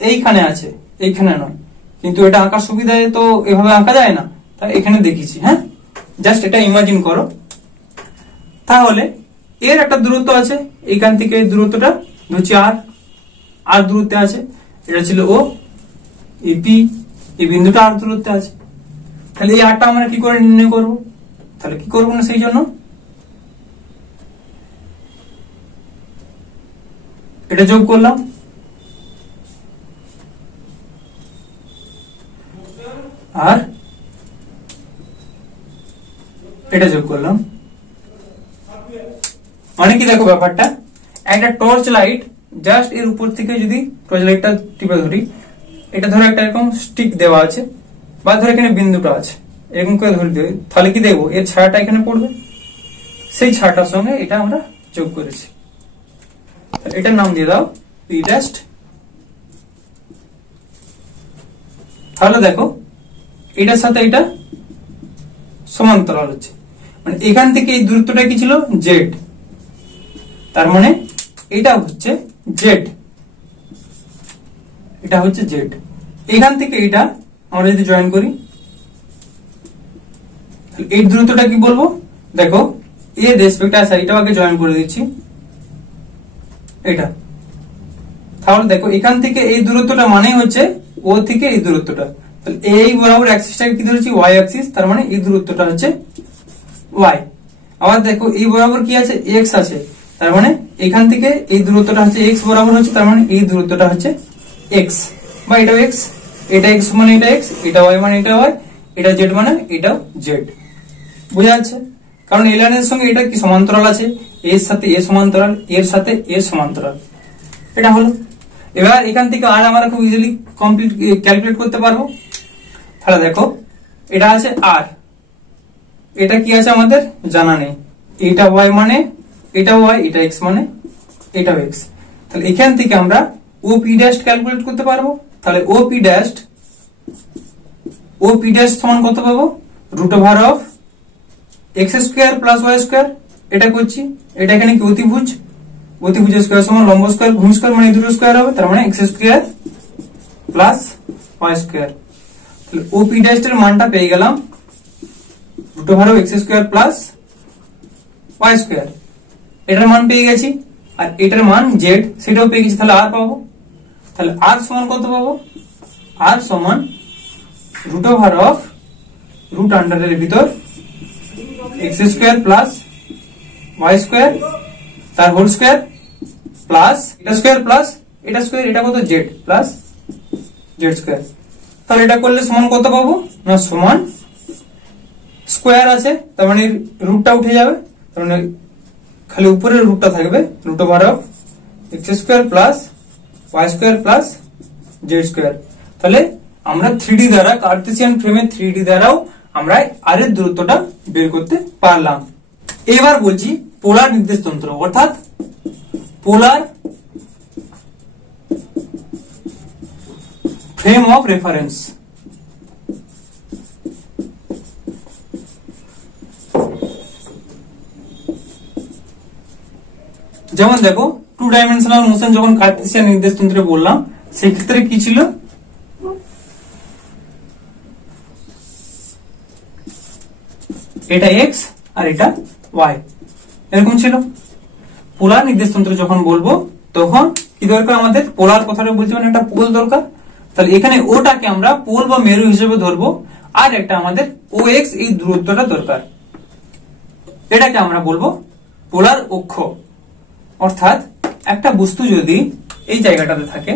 এইখানে আছে, এইখানে নয়, কিন্তু এটা আঁকার সুবিধায় তো এভাবে আঁকা যায় না, তাই এখানে দেখিছি। হ্যাঁ, জাস্ট এটা ইমাজিন করো। তাহলে এর একটা দূরত্ব আছে, এইখান থেকে এই দূরত্বটা ধরছি আর দূরত্বে আছে, এটা ছিল ও, পি, এই বিন্দুটা আর দূরত্বে আছে। তাহলে এই আরটা আমরা কি করে নির্ণয় করব, তাহলে কি করবো না, সেই জন্য এটা যোগ করলাম, আর এটা যোগ করলাম, মানে কি দেখো ব্যাপারটা, একটা টর্চ লাইট জাস্ট এর উপর থেকে যদি টর্চ লাইটটা টিপে ধরি, এটা ধরো একটা এরকম স্টিক দেওয়া আছে বা ধরো এখানে বিন্দুটা আছে, এরকম করে ধরে দেবে, তাহলে কি দেখবো এর ছায়াটা এখানে পড়বে, সেই ছায়াটার সঙ্গে এটা আমরা যোগ করেছি। এটার নাম দিয়ে দাও পি ড্যাশ। তাহলে দেখো এটার সাথে এটা সমান্তরাল হচ্ছে, মানে এখান থেকে এই দূরত্বটা কি ছিল জেড, তার মানে এটা হচ্ছে জেড, এটা হচ্ছে জেড। এখান থেকে এটা আমরা যদি জয়েন করি, এই দূরত্বটা কি বলবো, দেখো এর রেসপেক্ট আছে, এটাও আগে জয়েন করে দিচ্ছি এটা। তাহলে দেখো এখান থেকে এই দূরত্বটা মানে হচ্ছে ও থেকে এই দূরত্বটা, তাহলে এই বরাবর অ্যাক্সিসটাকে কি ধরেছি ওয়াই অ্যাক্সিস, তার মানে এই দূরত্বটা হচ্ছে ওয়াই। আবার দেখো এই বরাবর কি আছে এক্স আছে, তার মানে এখান থেকে এই দূরত্বটা হচ্ছে এক্স বরাবর হচ্ছে, তার মানে এই দূরত্বটা হচ্ছে এক্স, বা এটাও এক্স, এটা এক্স মানে এটা এক্স, এটা ওয়াই মানে এটা ওয়াই, এটা জেড মানে এটাও জেড। বোঝা যাচ্ছে? কারণ এই লাইনের সঙ্গে এটা কি সমান্তরাল আছে, এর সাথে এ সমান্তরাল, এর সাথে এ সমান্তরাল, এটা হলো। এবার এখান থেকে আর আমরা খুব ইজিলি কমপ্লিট ক্যালকুলেট করতে পারবো। তাহলে দেখো এটা আছে আর, এটা কি আছে আমাদের জানা নেই, এটা ওয়াই মানে এটা ওয়াই, এটা এক্স মানে এটাও এক্স। তাহলে এখান থেকে আমরা ও পি ড্যাশ ক্যালকুলেট করতে পারবো। তাহলে ও পি ড্যাশ সমান কত পাবো, root over of x square plus y square, এটা করছি, এটা এখানে কি অতিভুজ, অতিভুজের স্কোয়ার সমান লম্ব স্কোয়ার ভূমি স্কোয়ার, মানে দুটো স্কোয়ার হবে, তার মানে x square plus y square. তাহলে ও পি ড্যাশ এর মানটা পেয়ে গেলাম root over of x square plus y square, এটার মান পেয়ে গেছি, আর এটার মান জেড সেটাও পেয়ে গেছি। তাহলে আর পাবো, তাহলে আর সমান কত পাবো, আর সমান রুট ওভার অফ রুট আন্ডারের ভিতর x square plus y square তার হোল স্কোয়ার প্লাস এটা স্কোয়ার প্লাস এটা স্কোয়ার, এটা কত জেড প্লাস জেড স্কোয়ার। তাহলে এটা করলে সমান কত পাবো না, সমান স্কোয়ার আছে, তার মানে রুটটা উঠে যাবে, তার মানে খালি উপরের রুটটা থাকবে, root over of x square plus y square plus z square. তাহলে আমরা 3D দ্বারা, কার্টেসিয়ান ফ্রেমে 3D দ্বারাও আমরা আর এর দূরত্বটা বের করতে পারলাম। এবার বলছি পোলার নির্দেশ তন্ত্র, অর্থাৎ পোলার ফ্রেম অফ রেফারেন্স। যেমন দেখো 2 ডাইমেনশনাল মোশন যখন কার্টেসিয়ান নির্দেশ তন্ত্রে বললাম, সেই ক্ষেত্রে কি ছিল, এটা এক্স আর এটা ওয়াই, এরকম ছিল। পোলার নির্দেশ তন্ত্র যখন বলবো তখন কি দরকার আমাদের, পোলার কথাটা বলছি মানে একটা পোল দরকার। তাহলে এখানে ওটাকে আমরা পোল বা মেরু হিসেবে ধরবো, আর একটা আমাদের ও এক্স এই দূরত্বটা দরকার, এটাকে আমরা বলবো পোলার অক্ষ। অর্থাৎ একটা বস্তু যদি এই জায়গাটাতে থাকে,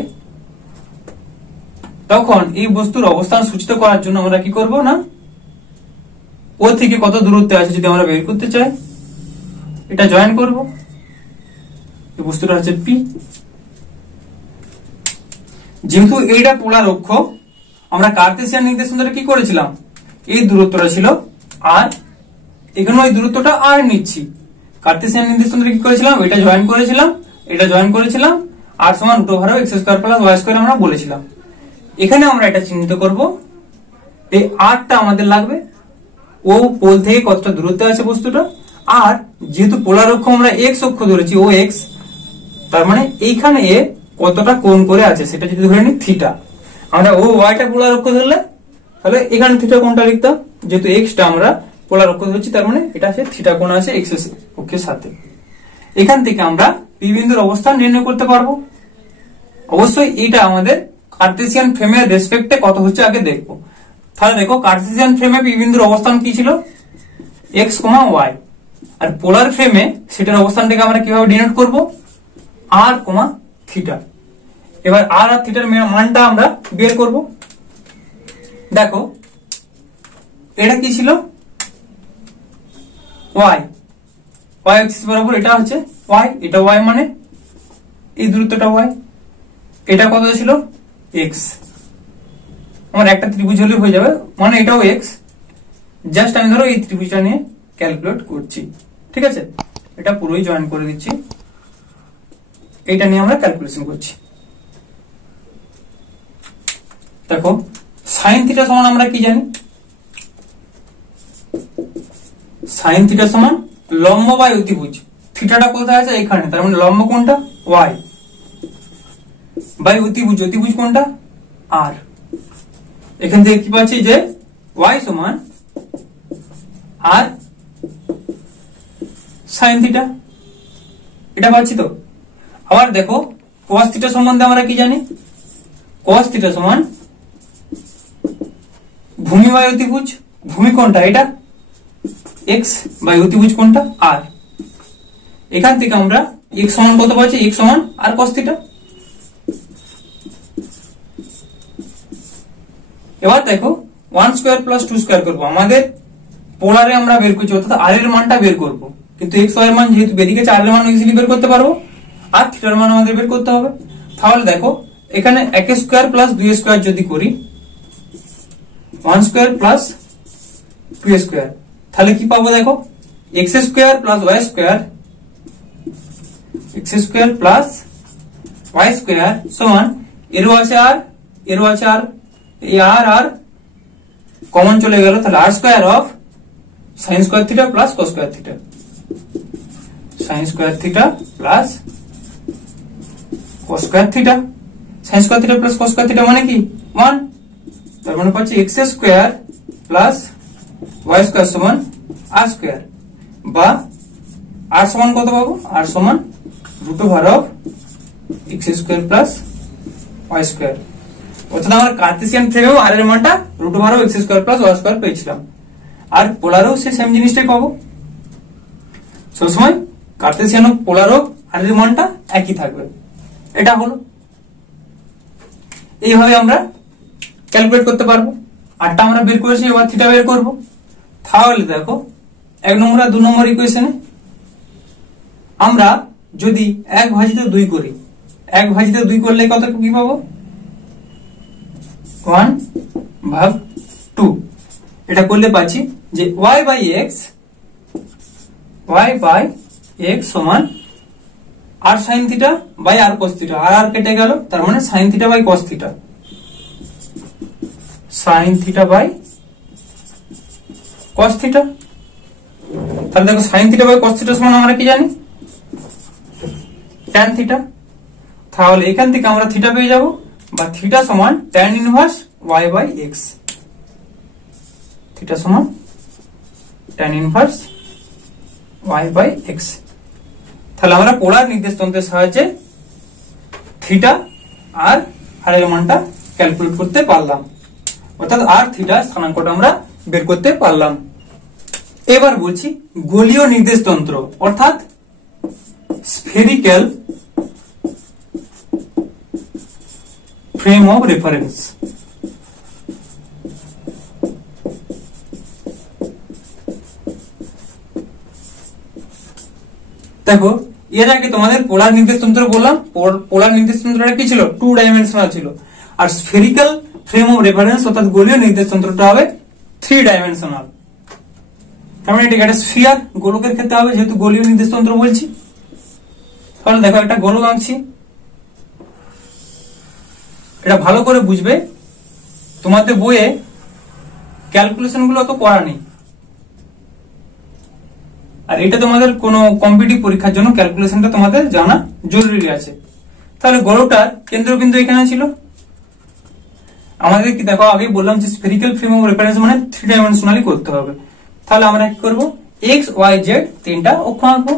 তখন এই বস্তুর অবস্থান সূচিত করার জন্য আমরা কি করব না, ও থেকে কত দূরত্বে আছে যদি আমরা বের করতে চাই, এটা জয়েন করব, এই বস্তুটা হচ্ছে পি। যেহেতু এইটা পোলার অক্ষ, আমরা কার্টেসিয়ান নির্দেশ তন্ত্রে কি করেছিলাম, এই দূরত্বটা ছিল আর, এখানে ওই দূরত্বটা আর নিচ্ছি। কার্টেসিয়ান নির্দেশ তন্ত্রে কি করেছিলাম, এটা জয়েন করেছিলাম, এটা জয়েন করেছিলাম, আর সমান root over x square plus y square আমরা বলেছিলাম। এখানে আমরা এটা চিহ্নিত করব, এই আরটা আমাদের লাগবে, ও পোল থেকে কতটা দূরত্বে আছে বস্তুটা, আর যেহেতু পোলার অক্ষ আমরা এক্স অক্ষ ধরেছি, ও এক্স, তার মানে এইখানে এ কতটা কোণ করে আছে সেটা যদি ধরে নিই থিটা। আমরা ও ওয়াইটা পোলার অক্ষ ধরলে তাহলে এখানে থিটা কোণটা লিখতাম, যেহেতু এক্সটা আমরা পোলার অক্ষ ধরছি, তার মানে এটা আছে থিটা কোণ আছে এক্স অক্ষের সাথে। এখান থেকে আমরা পি বিন্দুর অবস্থান নির্ণয় করতে পারবো। অবশ্যই এটা আমাদের কার্টেসিয়ান ফ্রেমের রেসপেক্টে কত হচ্ছে আগে দেখবো। তাহলে দেখো কার্টেসিয়ান ফ্রেমে পি বিন্দুর অবস্থান কি ছিল, এক্স কমা ওয়াই, আর পোলার ফ্রেমে সেটার অবস্থানটাকে আমরা কিভাবে ডিনোট করব, আর কমা থিটা। এবার আর আর থিটার মানটা আমরা বের করব। দেখো এটা কি ছিল, ওয়াই, ওয়াই অ্যাক্সিস বরাবর এটা হচ্ছে ওয়াই, এটা ওয়াই মানে এই দূরত্বটা ওয়াই, এটা কত ছিল এক্স। আমার একটা ত্রিভুজ হলে হয়ে যাবে, মানে এটাও এক্স। জাস্ট আমি ধরো এই ত্রিভুজটা নিয়ে ক্যালকুলেট করছি, ঠিক আছে? এটা পুরোই জয়েন করে দিচ্ছি, এটা নিয়ে আমরা ক্যালকুলেশন করছি। দেখো সাইন থিটা সমান আমরা কি জানি, সাইন থিটা সমান লম্ব বাই অতিভুজ। থিটাটা কোথায় আছে এখানে, তার মানে লম্ব কোনটা ওয়াই, বাই অতিভুজ, অতিভুজ কোনটা আর। এখান থেকে কি পাচ্ছি যে ওয়াই সমান আর সাইন থিটা, এটা পাচ্ছি তো। আবার দেখো cos থিটা সম্বন্ধে আমরা কি জানি, cos থিটা সমান ভূমি বাই অতিভুজ, ভূমি কোনটা এটা এক্স, বাই অতিভুজ কোনটা আর। এখান থেকে আমরা x সমান কত পাচ্ছি, x সমান আর cos থিটা। এবার দেখো 1 স্কয়ার প্লাস 2 স্কয়ার করবো, আমাদের পোলারে আমরা বের করছি, অর্থাৎ আর এর মানটা বের করবো। কিন্তু x y এর মান যেহেতু বেরিয়ে গেছে, আর এর মান ইজিলি বের করতে পারবো, আর থিটার মান আমাদের বের করতে হবে। তাহলে দেখো এখানে 1 স্কয়ার প্লাস 2 স্কয়ার যদি করি, 1 স্কয়ার প্লাস 2 স্কয়ার, তাহলে কি পাবো দেখো x square plus y square, x square plus y square সমান এরও আছে আর, এরও আছে আর, এই আর আর কমন চলে গেল, তাহলে r square of sine square theta plus cos square theta, sine square theta plus cos square theta. Sine square theta plus cos square theta মানে কি 1, তার মানে পাচ্ছি x square plus y square সমান আর স্কয়ার, বা r সমান কত পাবো, আর সমান root over of x square plus y square. অর্থাৎ আমরা কার্টেসিয়ান থেকেও আর এর মানটা root over of x square plus y square পেয়েছিলাম, আর পোলারও সেই সেম জিনিসটাই পাবো। সবসময় কার্টেসিয়ান ও পোলারও আর এর মানটা একই থাকবে, এটা হলো। এইভাবে আমরা ক্যালকুলেট করতে পারবো। আরটা আমরা বের করেছি, এবার থিটা বের করব। তাহলে দেখো 1 নম্বর আর 2 নম্বর ইকুয়েশনে আমরা যদি 1/2 করি, 1/2 করলে কত কি পাবো 1/2। এটা করলে পাচ্ছি যে y বাই x সমান r sine theta by r cos theta, r r কেটে গেল, তার মানে sine theta by cos theta, sine theta by cos theta. তাহলে দেখো sine theta by cos theta সমান আমরা কি জানি ট্যান থিটা। তাহলে এখান থেকে আমরা থিটা পেয়ে যাব, বা থিটা সমান tan inverse y by x, theta সমান tan inverse y by x। তাহলে আমরা পোলার নির্দেশ তন্ত্রের সাহায্যে থিটা আর এর মানটা ক্যালকুলেট করতে পারলাম, অর্থাৎ আর থিটা স্থানাঙ্কটা আমরা বের করতে পারলাম। এবার বলছি গোলীয় নির্দেশ তন্ত্র, অর্থাৎ স্ফেরিক্যাল ফ্রেম অফ রেফারেন্স। দেখো এর আগে তোমাদের পোলার নির্দেশ তন্ত্র বললাম, পোলার নির্দেশ তন্ত্রটা কি ছিল 2 ডাইমেনশনাল ছিল, আর স্ফেরিক্যাল ফ্রেম অফ রেফারেন্স অর্থাৎ গোলীয় নির্দেশ তন্ত্রটা হবে 3 ডাইমেনশনাল। তার মানে এটা একটা স্ফিয়ার, গোলকের ক্ষেত্রে হবে, যেহেতু গোলীয় নির্দেশ তন্ত্র বলছি। তাহলে দেখো একটা গোলক আঁকছি, এটা ভালো করে বুঝবে, তোমাদের বইয়ে ক্যালকুলেশন গুলো অত করা নেই, আর এটা তোমাদের কোন কম্পিটিটিভ পরীক্ষার জন্য ক্যালকুলেশনটা তোমাদের জানা জরুরি আছে। তাহলে গোলকটার কেন্দ্রবিন্দু এখানে ছিল আমাদের, কি দেখো আগে বললাম যে স্ফেরিক্যাল ফ্রেম অফ রেফারেন্স মানে 3 ডাইমেনশনালি করতে হবে। তাহলে আমরা কি করব, x y z 3টা অক্ষ আঁকবো।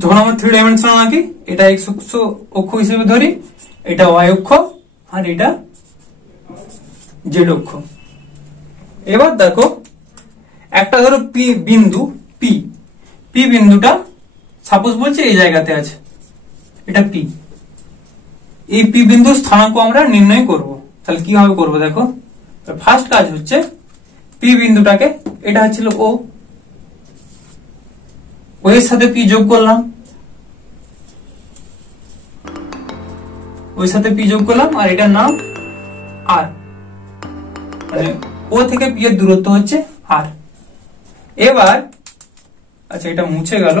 যখন আমরা 3 ডাইমেনশনাল আঁকি, এটা x অক্ষ হিসেবে ধরি, এটা y অক্ষ, আর এটা z অক্ষ। এবার দেখো একটা ধরো পি বিন্দু, পি বিন্দুটা সাপোজ বলছে এই জায়গাতে আছে, এটা পি। এই পি বিন্দুর স্থানাঙ্ক আমরা নির্ণয় করব। তাহলে কিভাবে করব দেখো, ফার্স্ট কাজ হচ্ছে পি বিন্দুটাকে, এটা হচ্ছিল ও, এর সাথে পি যোগ করলাম, ওই সাথে পি যোগ করলাম, আর এটার নাম আর, মানে ও থেকে পি এর দূরত্ব হচ্ছে আর। এবার আচ্ছা এটা মুছে গেল,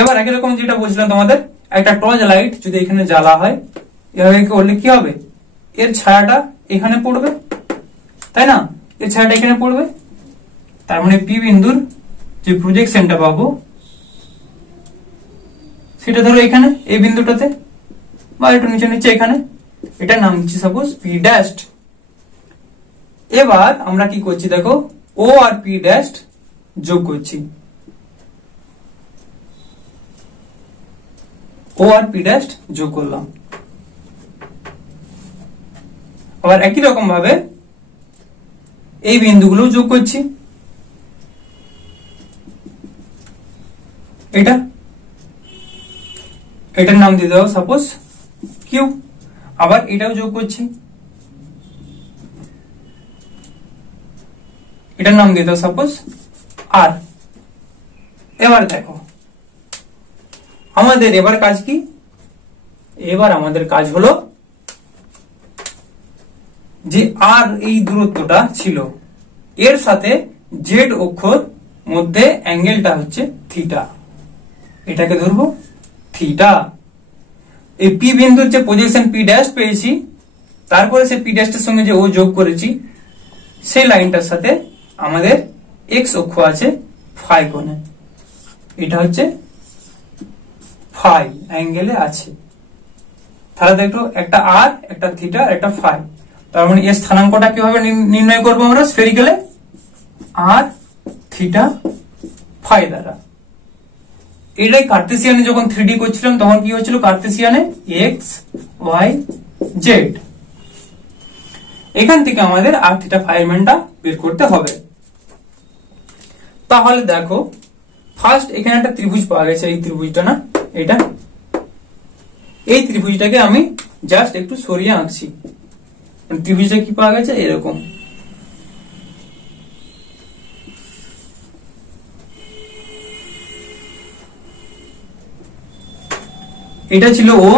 এবার একই রকম যেটা বলছিলাম তোমাদের, একটা টর্চ লাইট যদি এখানে জ্বালা হয়, এভাবে করলে কি হবে, এর ছায়াটা এখানে পড়বে, তাই না, এর ছায়াটা এখানে পড়বে। তার মানে পি বিন্দুর যে প্রজেকশনটা পাবো সেটা ধরো এখানে এই বিন্দুটাতে, বা একটু নিচে নিচে এখানে, এটার নাম দিচ্ছি সাপোজ পি ড্যাশ। এবার আমরা কি করছি দেখো, ও আর পি ড্যাশ যোগ করছি, ও আর পি ড্যাশ যোগ করলাম। আবার একই রকম ভাবে এই বিন্দুগুলো যোগ করছি, এটার নাম দিয়ে দাও সাপোজ কিউ। আবার এটাও যোগ করছি, এটার নাম দিয়ে দাও সাপোজ আর। এবার দেখো আমাদের এবার কাজ কি, এবার আমাদের কাজ হলো যে আর এই দূরত্বটা ছিল, এর সাথে জেড অক্ষর মধ্যে অ্যাঙ্গেলটা হচ্ছে থিটা, এটাকে ধরবো থিটা। এই পি বিন্দুর যে পজিশন পি ড্যাশ পেয়েছি, তারপরে সে পি ড্যাশের সঙ্গে যে ও যোগ করেছি, সেই লাইনটার সাথে আমাদের এক্স অক্ষ আছে ফাই কোণে, এটা হচ্ছে ফাই অ্যাঙ্গেলে আছে। তাহলে দেখো একটা আর, একটা থিটা, একটা ফাই। তার মানে এর স্থানাঙ্কটা কিভাবে নির্ণয় করবো আমরা স্ফেরিক্যালে, আর থিটা ফাই দ্বারা। এটাই কার্তেসিয়ানে যখন 3D করছিলাম তখন কি হচ্ছিল, কার্তেসিয়ানে এক্স ওয়াই জেড। এখান থেকে আমাদের আর থিটা ফাই এর মানটা বের করতে হবে। তাহলে দেখো ফার্স্ট এখানে একটা ত্রিভুজ পাওয়া গেছে, এই ত্রিভুজটা না, এটা, এই ত্রিভুজটাকে আমি জাস্ট একটু সরিয়ে আঁকছি। ত্রিভুজটা কি পাওয়া গেছে, এরকম। এটা ছিল ও,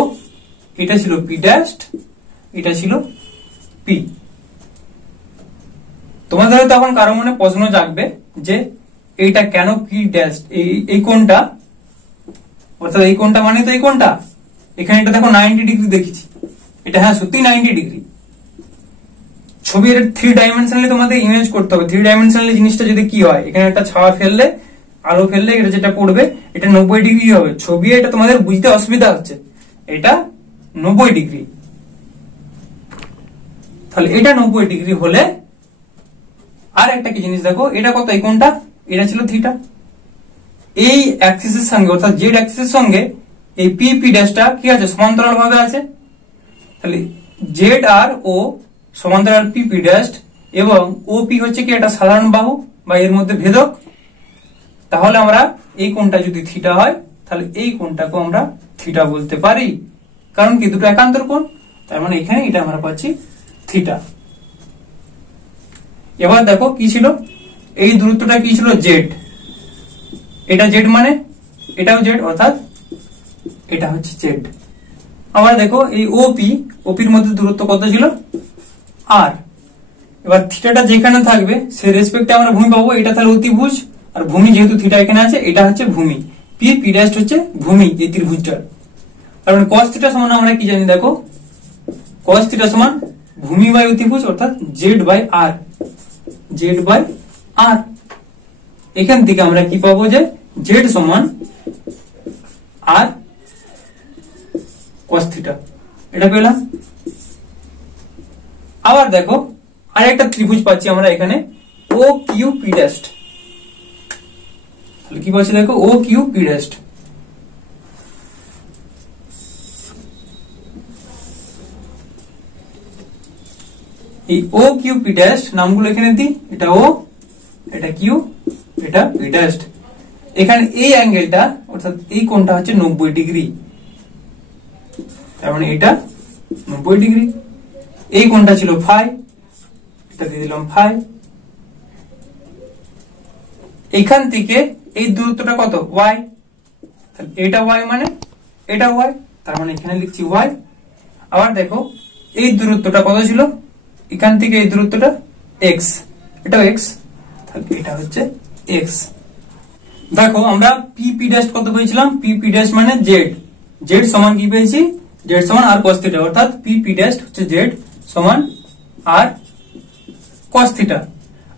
এটা ছিল পি ড্যাশ, এটা ছিল পি। তোমাদের হয়তো এখন কারো মনে প্রশ্ন জাগবে যে এইটা কেন পি ড্যাশ, এই কোণটা, অর্থাৎ এই কোণটা মানে তো এই কোণটা, এখানে এটা দেখো 90 ডিগ্রি দেখেছি, এটা হ্যাঁ সত্যি 90 ডিগ্রি। ছবির 3 ডাইমেনশনালি তোমাদের ইমেজ করতে হবে। 3 ডাইমেনশনালি জিনিসটা যদি কি হয়, এখানে একটা ছায়া ফেললে, আলো ফেললে এটা যেটা পড়বে এটা 90 ডিগ্রি হবে। ছবি এটা তোমাদের বুঝতে অসুবিধা হচ্ছে, এটা 90 ডিগ্রি। তাহলে এটা 90 ডিগ্রি হলে আর একটা কি জিনিস দেখো, এটা কত, এই কোণটা, এটা ছিল থিটা। এই অ্যাক্সিসের সঙ্গে অর্থাৎ জেড অ্যাক্সিসের সঙ্গে এই পি পি ড্যাশটা কি আছে, সমান্তরাল ভাবে আছে। তাহলে জেড আর ও সমান্তরাল পি পি ড্যাশ, এবং ও পি হচ্ছে কি একটা সাধারণ বাহু বা এর মধ্যে ভেদক। তাহলে আমরা এই কোণটা যদি থিটা হয়, তাহলে এই কোণটাকে আমরা থিটা বলতে পারি, কারণ কি দুটো একান্তর কোণ। তার মানে এখানে এটা আমরা পাচ্ছি থিটা। এবার দেখো কি ছিল, এই দূরত্বটা কি ছিল, জেড, এটা জেড মানে এটাও জেড, অর্থাৎ এটা হচ্ছে জেড। আবার দেখো এই ওপির মধ্যে দূরত্ব কত ছিল, আর। এবার থিটাটা যেখানে থাকবে সে রেসপেক্টে আমরা ভূমি পাবো, এটা তাহলে অতিভুজ, আর ভূমি যেহেতু থিটা এখানে আছে, এটা হচ্ছে ভূমি, পি পি ড্যাশ হচ্ছে ভূমি এই ত্রিভুজটার। তার মানে cos থিটা সমান আমরা কি জানি দেখো, cos থিটা সমান ভূমি বাই অতিভুজ, অর্থাৎ z by r, z by r. এখান থেকে আমরা কি পাবো, যে জেড সমান আর cos থিটা, এটা পেলাম। আবার দেখো আর একটা ত্রিভুজ পাচ্ছি আমরা এখানে, ও কিউ পি ড্যাশ। তাহলে কি পাচ্ছি দেখো, ও কিউ পি ড্যাশ। এই ও কিউ পি ড্যাশ নামগুলো এখানে দিই, এটা ও, এটা কিউ, এটা পি ড্যাশ। এখানে এই অ্যাঙ্গেলটা অর্থাৎ এই কোণটা হচ্ছে 90 ডিগ্রি, তার মানে এটা 90 ডিগ্রি। এই কোণটা ছিল ফাই, এটা দিয়ে দিলাম ফাই। এখান থেকে এই দূরত্বটা কত? ওয়াই, এটা ওয়াই মানে এটা ওয়াই, তার মানে এখানে লিখছি ওয়াই। আবার দেখো এই দূরত্বটা কত ছিল? এখান থেকে এই দূরত্বটা এক্স, এটাও এক্স, তাহলে এটা হচ্ছে এক্স। দেখো আমরা পিপি ড্যাশ কত পেয়েছিলাম? পিপি ড্যাশ মানে জেড, জেড সমান কি পেয়েছি? জেড সমান আর কস থিটা, অর্থাৎ পিপি ড্যাশ হচ্ছে জেড সমান আর কস থিটা।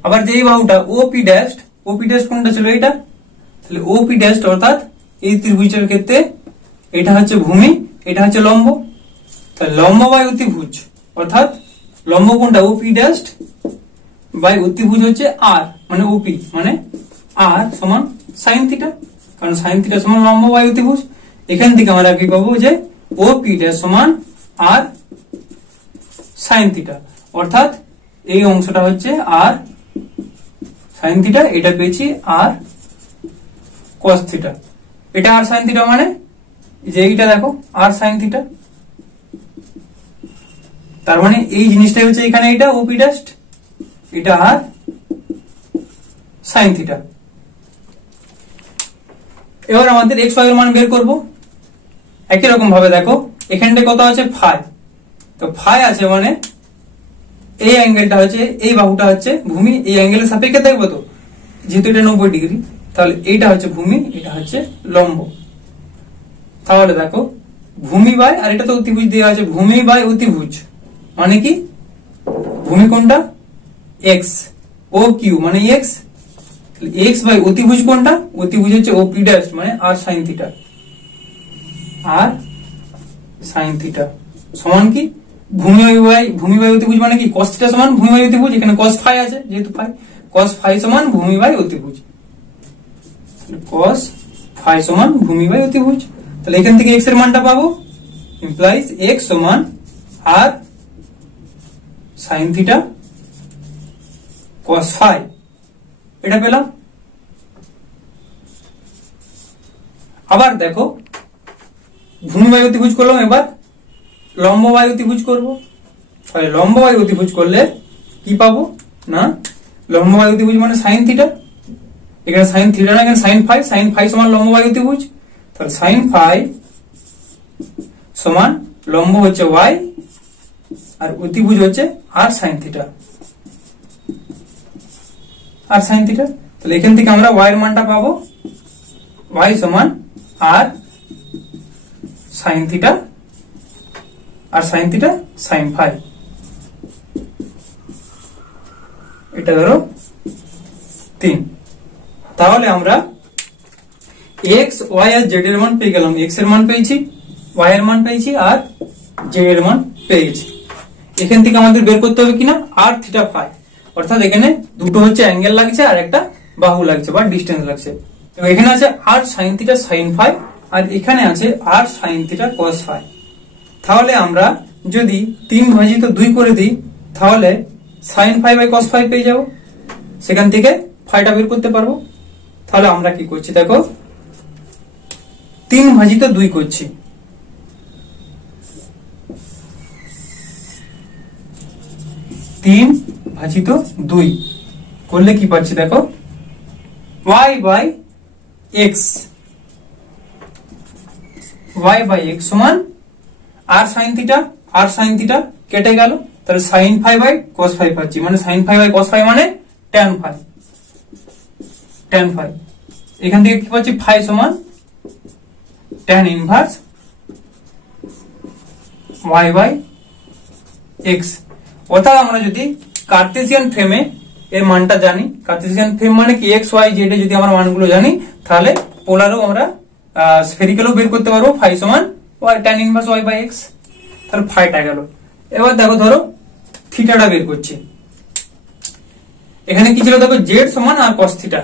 আবার যে বাহুটা ওপি ড্যাশ, ওপি ড্যাশ কোনটা ছিল? এটা, তাহলে ওপি ড্যাশ অর্থাৎ এই ত্রিভুজের ক্ষেত্রে এটা হচ্ছে ভূমি, এটা হচ্ছে লম্ব, তাহলে লম্ব বাই অতিভুজ অর্থাৎ লম্ব কোনটা? ওপি ড্যাশ বাই অতিভুজ হচ্ছে আর, মানে ওপি মানে আর সমান সাইন থিটা, কারণ সাইন থিটা সমান লম্ব বাই অতিভুজ। এখান থেকে আমরা কি পাবো? যে ওপি ড্যাশ সমান আর সাইন থিটা, অর্থাৎ এই অংশটা হচ্ছে আর সাইন থিটা, এটা পেয়েছি আর কস থিটা। এটা আর সাইন থিটা মানে যে এইটা দেখো আর সাইন থিটা, তার মানে এই জিনিসটাই হচ্ছে এখানে এটা ওপি ড্যাশ, এটা আর সাইন থিটা। এবার আমাদের এক্স ওয়াই এর মান বের করব। একই রকম ভাবে দেখো এখানটা কত আছে? ফাই, তো ফাই আছে মানে এই অ্যাঙ্গেলটা হচ্ছে, এই বাহুটা হচ্ছে ভূমি, এই অ্যাঙ্গেলের সাপেক্ষে দেখবো তো, যেহেতু এটা 90 ডিগ্রি, তাহলে এইটা হচ্ছে ভূমি, এটা হচ্ছে লম্ব। তাহলে দেখো ভূমি বাই, আর এটা তো অতিভুজ দেওয়া আছে, ভূমি বাই অতিভুজ মানে কি? ভূমি কোনটা? এক্স, ও কিউ মানে এক্স, এক্স বাই অতিভুজ কোনটা? অতিভুজ হচ্ছে ওপি ড্যাশ মানে আর সাইন থিটা, আর সাইন থিটা সমান কি? ভূমি বাই অতিভুজ মানে কি? কস থিটা সমান ভূমি বাই অতিভুজ, এখানে কস ফাই আছে যেহেতু ফাই, কস ফাই সমান ভূমি বাই অতিভুজ, কস ফাই সমান ভূমি বাই অতিভুজ। তাহলে এখান থেকে এক্স এর মানটা পাবো, ইমপ্লাইজ এক্স সমান r sine theta cos phi, এটা পেলাম। আবার দেখো ভূমি বাই অতিভুজ করলাম, এবার লম্ব বাই অতিভুজ করবো। তাহলে লম্ব বাই অতিভুজ করলে কি পাবো? না লম্ব বাই অতিভুজ মানে সাইন থিটা, এখানে সাইন থিটা না, এখানে সাইন ফাই, সাইন ফাই সমান লম্ব বাই অতিভুজ, তাহলে সাইন ফাই সমান লম্ব হচ্ছে ওয়াই আর অতিভুজ হচ্ছে আর সাইন থিটা, আর সাইন থিটা। তাহলে এখান থেকে আমরা ওয়াই এর মানটা পাবো, ওয়াই সমান আর সাইন থিটা, আর সাইন থিটা সাইন ফাই, এটা ধরো 3। তাহলে আমরা এক্স ওয়াই আর জেড এর মান পেয়ে গেলাম, এক্স এর মান পেয়েছি, ওয়াই এর মান পেয়েছি আর জেড এর মান পেয়েছি। এখান থেকে আমাদের বের করতে হবে কিনা আর থিটা ফাই, অর্থাৎ এখানে দুটো হচ্ছে অ্যাঙ্গেল লাগছে আর একটা বাহু লাগছে বা ডিস্টেন্স লাগছে। এখানে আছে r sine theta sine phi, আর এখানে আছে r sine theta cos phi. তাহলে আমরা যদি 3/2 করে দিই তাহলে sine phi by cos phi পেয়ে যাবো, সেখান থেকে ফাইটা বের করতে পারবো। তাহলে আমরা কি করছি দেখো 3/2 করছি, 3/2 করলে কি পাচ্ছি দেখো y by x, y by x সমান আর সাইন থিটা কেটে গেল, তাহলে sine phi by cos phi পাচ্ছি, মানে sine phi by cos phi মানে ট্যান ফাই। এখান থেকে কি পাচ্ছি? ফাই সমান tan inverse y by x. অর্থাৎ আমরা যদি কার্টেসিয়ান ফ্রেমে এর মানটা জানি, কার্টেসিয়ান ফ্রেম মানে কি এক্স ওয়াই জেড এ যদি আমরা মানগুলো জানি, তাহলে পোলারও আমরা স্ফেরিক্যালও বের করতে পারবো, ফাই সমান tan inverse y by x, তাহলে ফাইটা গেল। এবার দেখো ধরো থিটাটা বের করছি, এখানে কি ছিল দেখো জেড সমান আর কস থিটা।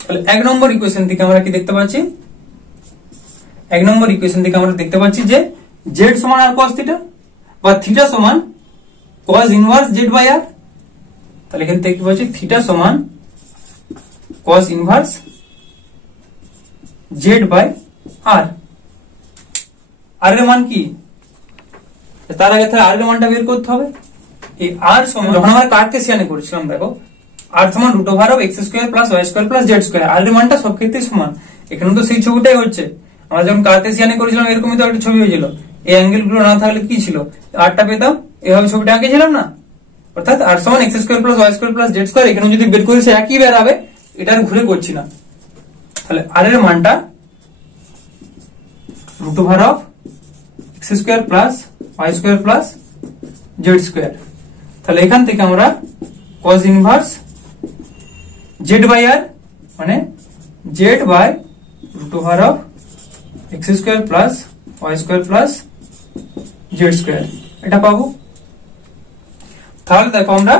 তাহলে 1 নম্বর ইকুয়েশন থেকে আমরা কি দেখতে পাচ্ছি? 1 নম্বর ইকুয়েশন থেকে আমরা দেখতে পাচ্ছি যে জেড সমান আর কস থিটা বা থিটা সমান কস ইনভার্স জেড বাই আর। তাহলে এখান থেকে কি পাচ্ছি? থিটা সমান কস ইনভার্স জেড বাই আর। আর এর মান কি? তার আগে তাহলে আর এর মানটা বের করতে হবে। এই আর সমান, যখন আমরা কার্টেসিয়ানে করেছিলাম দেখো, আর সমান root over of x square plus y square plus z square. R এর মানটা সব ক্ষেত্রেই সমান। এখানে তো সেই ছবিটাই হচ্ছে। আমরা যখন কার্টেসিয়ানে করেছিলাম এরকমই তো একটা ছবি হয়েছিল। এই অ্যাঙ্গেল গুলো না থাকলে কি ছিল, আরটা পেতাম, এভাবে ছবিটা আঁকেছিলাম না। অর্থাৎ আর সমান x square plus y square plus z square. এখানে যদি বের করি সে একই বেরাবে, এটা আর ঘুরে করছি না। তাহলে আর এর মানটা root over of x square plus y square plus z square. তাহলে এখান থেকে আমরা cos inverse z by r মানে z by root over of x square plus y square plus z square এটা পাবো। তাহলে দেখো আমরা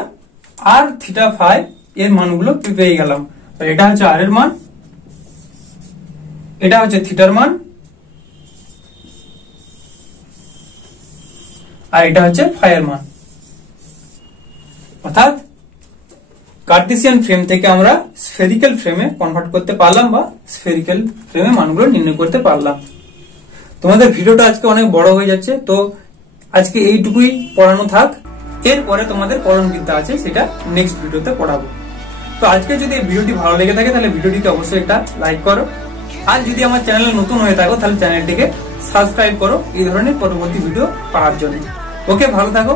আর থিটা ফাই এর মানগুলো পেয়ে গেলাম। এটা হচ্ছে আর এর মান, এটা হচ্ছে থিটার মান, আর এটা হচ্ছে ফাই এর মান। অর্থাৎ কার্টেসিয়ান ফ্রেম থেকে আমরা স্ফেরিক্যাল ফ্রেমে কনভার্ট করতে পারলাম বা স্ফেরিক্যাল ফ্রেমে মানগুলো নির্ণয় করতে পারলাম। তোমাদের ভিডিওটা আজকে অনেক বড় হয়ে যাচ্ছে, তো আজকে এইটুকুই পড়ানো থাক। এরপরে তোমাদের কলনবিদ্যা আছে, সেটা নেক্সট ভিডিওতে পড়াবো। তো আজকে যদি এই ভিডিওটি ভালো লেগে থাকে তাহলে ভিডিওটিকে অবশ্যই একটা লাইক করো, আর যদি আমার চ্যানেলে নতুন হয়ে থাকো তাহলে চ্যানেলটিকে সাবস্ক্রাইব করো এই ধরনের পরবর্তী ভিডিও পাওয়ার জন্য। ওকে, ভালো থাকো,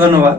ধন্যবাদ।